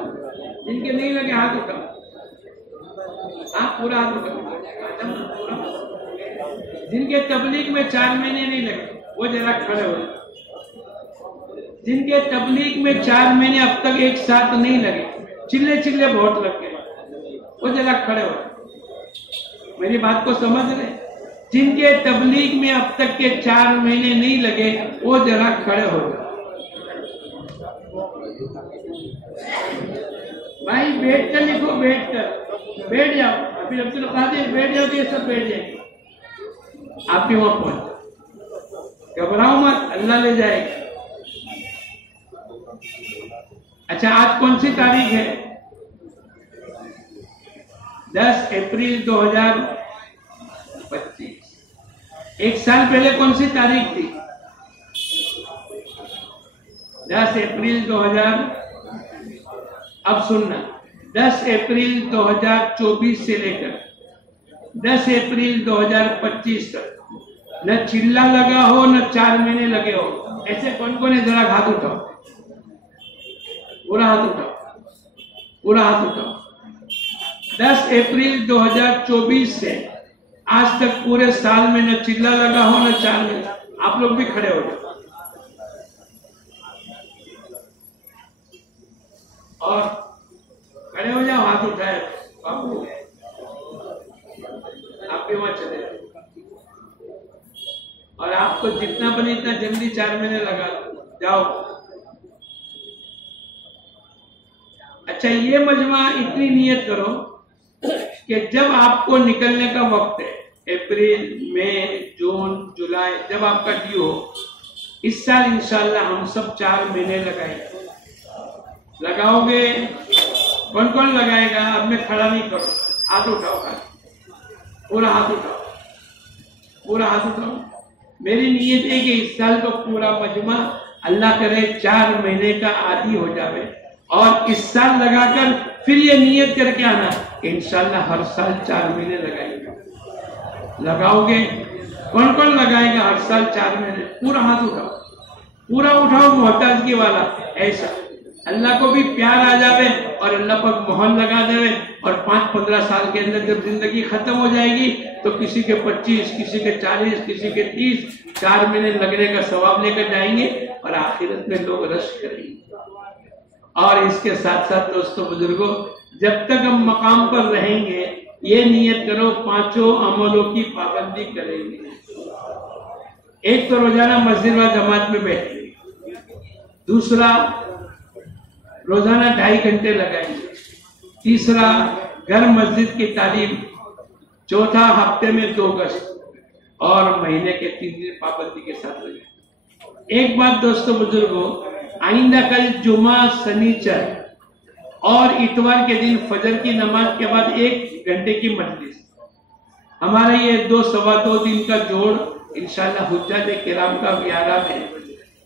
جن کے نہیں لگے ہاتھ اٹھاؤ. ہاں پورا ہاتھ اٹھاؤ. جن کے تبلیغ میں 4 مہینے نہیں لگے وہ ذرا کھڑے ہو جائے. جن کے تبلیغ میں 4 مہینے اب تک ایک ساتھ نہیں لگے، چلے بہت لگ گئے، وہ ذرا کھڑے ہو جائے. میری بات کو سمجھ رہے؟ جن کے تبلیغ میں اب تک کے 4 مہینے نہیں لگے وہ ذرا کھڑے ہو جائے. بھائی بیٹھ کر لکھو، بیٹھ کر، بیٹھ جاؤ. ابھی عبد القادر بیٹھ جاؤ تو یہ سب بیٹھ جائیں گے. آپ بھی وہاں پہنچ، گھبراؤ مت، اللہ لے جائے گا. اچھا آج کون سی تاریخ ہے؟ 10 اپریل 2025. ایک سال پہلے کون سی تاریخ تھی؟ 10 اپریل 2000. اب سننا، 10 اپریل 2024 سے لے کر 10 اپریل 2025 تک نہ چلہ لگا ہو نہ 4 مہینے لگے ہو. ایسے کون کون ہے؟ ذرا ہاتھ اٹھاؤ، پورا ہاتھ اٹھاؤ، پورا ہاتھ اٹھاؤ. 10 اپریل 2024 سے آج تک پورے سال میں نہ چلہ لگا ہو نہ 4 مہینے. آپ لوگ بھی کھڑے ہو جاؤ. اور کھڑے ہو جاؤ، ہاتھ اٹھائے بابو. آپ بھی وہاں چلے جاؤ، اور آپ کو جتنا بنے اتنا جلدی 4 مہینے لگا جاؤ. اچھا یہ مجمع اتنی نیت کرو کہ جب آپ کو نکلنے کا وقت ہے، اپریل، مئی، جون، جولائی، جب آپ کا ڈیو ہو، اس سال انشاءاللہ ہم سب 4 مہینے لگائیں گے. لگاؤ گے؟ کون کون لگائے گا؟ اب میں کھڑا نہیں کروں، ہاتھ اٹھاؤ، پورا ہاتھ اٹھاؤ، پورا ہاتھ اٹھاؤ. میری نیت ہے کہ اس سال تو پورا مجمع اللہ کرے 4 مہینے کا عادی ہو جاوے، اور اس سال لگا کر پھر یہ نیت کر کے آنا کہ انشاءاللہ ہر سال 4 مہینے لگائیں گے. لگاؤ گے؟ کون کون لگائے گا ہر سال 4 مہینے؟ پورا ہاتھ اٹھاؤ، پورا اٹھاؤ. محتاجگی والا ایسا اللہ کو بھی پیار آ جاوے اور اللہ پر مہر لگا دے، اور 5-15 سال کے اندر جب زندگی ختم ہو جائے گی تو کسی کے 25، کسی کے 40، کسی کے 30 4 مہینے لگنے کا ثواب لے کر جائیں گے، اور آخرت میں لوگ رش کریں گے. اور اس کے ساتھ ساتھ دوستو بزرگوں، جب تک ہم مقام پر رہیں گے یہ نیت کرو 5 عملوں کی پابندی کریں گے. ایک تو روزانہ مسجد و جماعت میں بیٹھیں گے، دوسرا روزانہ 2.5 گھنٹے لگائیں گے. تیسرا گھر مسجد کی تعلیم. چوتھا ہفتے میں 2 گشت اور مہینے کے 3 دن پابندی کے ساتھ لگائیں. ایک بات دوستو بزرگوں، آئندہ کل جمعہ، سنیچر اور اتوار کے دن فجر کی نماز کے بعد 1 گھنٹے کی مجلس. ہمارا یہ 2 سوا 2 دن کا جوڑ انشاءاللہ حجاج کرام کا ویارہ میں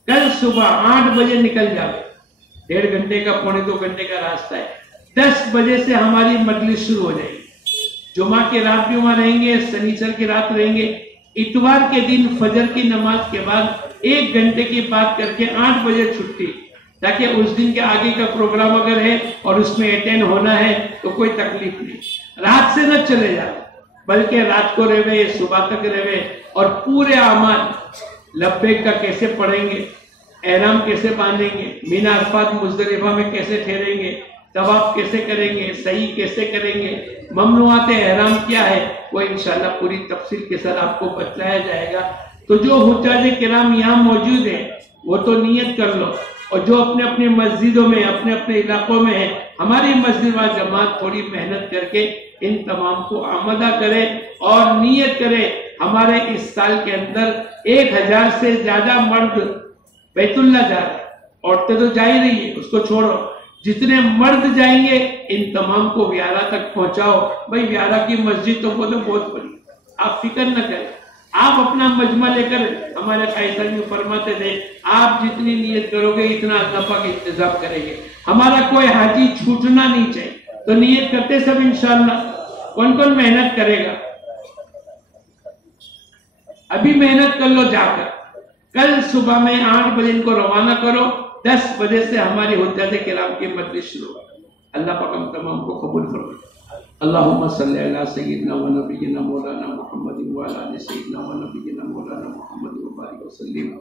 کل صبح 8 بجے نکل جائے. 1.5 گھنٹے کا، پونے 2 گھنٹے کا راستہ ہے. 10 بجے سے ہماری مجلس شروع ہو جائے گی. جمعہ کی رات بھی وہاں رہیں گے، سنیچر کی رات رہیں گے. اتوار کے دن فجر کی نماز کے بعد 1 گھنٹے کی بات کر کے 8 بجے چھٹی، تاکہ اس دن کے آگے کا پروگرام اگر ہے اور اس میں اٹینڈ ہونا ہے تو کوئی تکلیف نہیں. رات سے نہ چلے جائے، بلکہ رات کو رہے، صبح تک رہے، اور پورے اعمال لبیک کا کیسے پڑھیں گے، احرام کیسے باندھیں گے، مینا عرفات مزدلفہ میں کیسے ٹھہریں گے، طواف کیسے کریں گے، صحیح کیسے کریں گے، ممنوعات احرام کیا ہے، وہ انشاءاللہ پوری تفصیل کے ساتھ آپ کو بتلایا جائے گا. تو جو حجاج کرام یہاں موجود ہیں وہ تو نیت کر لو، اور جو اپنے اپنے مسجدوں میں، اپنے اپنے علاقوں میں ہیں، ہماری مسجد و جماعت تھوڑی محنت کر کے ان تمام کو آمدہ کرے اور نیت کرے. ہمارے اس سال کے اندر 1000 سے زیادہ مرد بیت اللہ جا رہے ہیں. عورتیں تو جا ہی رہی ہیں، اس کو چھوڑو. جتنے مرد جائیں گے ان تمام کو ویارہ تک پہنچاؤ. بھائی ویارہ کی مسجد تو بہت بڑی، آپ فکر نہ کریں. آپ اپنا مجمع لے کر، ہمارے قائد میں فرماتے تھے، آپ جتنی نیت کرو گے اتنا اللہ پاک انتظام کریں گے. ہمارا کوئی حاجی چھوٹنا نہیں چاہیے. تو نیت کرتے سب انشاءاللہ. کون کون محنت کرے گا؟ ابھی محنت کر لو جا کر. کل صبح میں 8 بجے ان کو روانہ کرو. 10 بجے سے ہماری حجاج کرام کی مجلس شروع. اللہ پاک ہم تمام کو قبول فرمائے. اللہم صلی علی سیدنا و نبینا مولانا محمد وعلی آل سیدنا و نبینا مولانا محمد وبارک وسلم.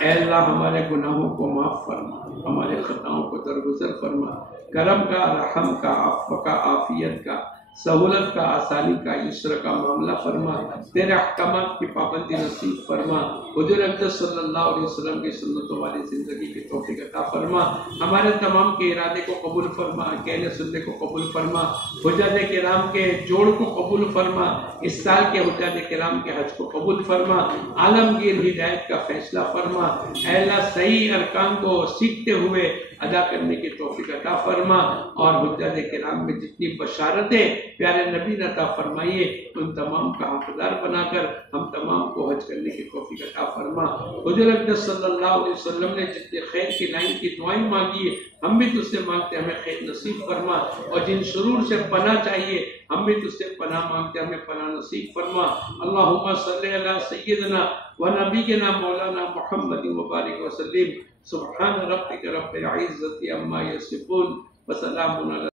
اے اللہ ہمارے گناہوں کو معاف فرما، ہمارے خطاؤں کو درگزر فرما. کرم کا، رحم کا، عفو کا، عافیت کا، سہولت کا، آسانی کا، یسر کا معاملہ فرما. تیرے احکامات کی پابندی نصیب فرما. حضور اقدس صلی اللہ علیہ وسلم کی سنتوں والی زندگی کی توفیق عطا فرما. ہمارے تمام کے ارادے کو قبول فرما، کہنے سننے کو قبول فرما. حجاج کرام کے جوڑ کو قبول فرما. اس سال کے حجاج کرام کے حج کو قبول فرما. عالمگیر ہدایت کا فیصلہ فرما. اے اللہ صحیح ارکان کو سیکھتے ہوئے ادا کرنے کی توفیق عطا فرما. اور حجاج کرام میں جتنی بشارتیں پیارے نبی نے عطا فرمائیے ان تمام کا حقدار بنا کر ہم تمام کو حج کرنے کی توفیق عطا فرما. حضور اقدس صلی اللہ علیہ وسلم نے جتنے خیر کی لائن کی دعائیں مانگی ہے ہم بھی تجھ سے مانگتے ہمیں خیر نصیب فرما. اور جن شرور سے پناہ چاہیے ہم بھی تجھ سے پناہ مانگتے ہمیں پناہ نصیب فرما. اللہم صلی علی سیدنا و نبینا مولانا محمد وبارک وسلم. سبحان ربک رب العزت عما یصفون وسلام علی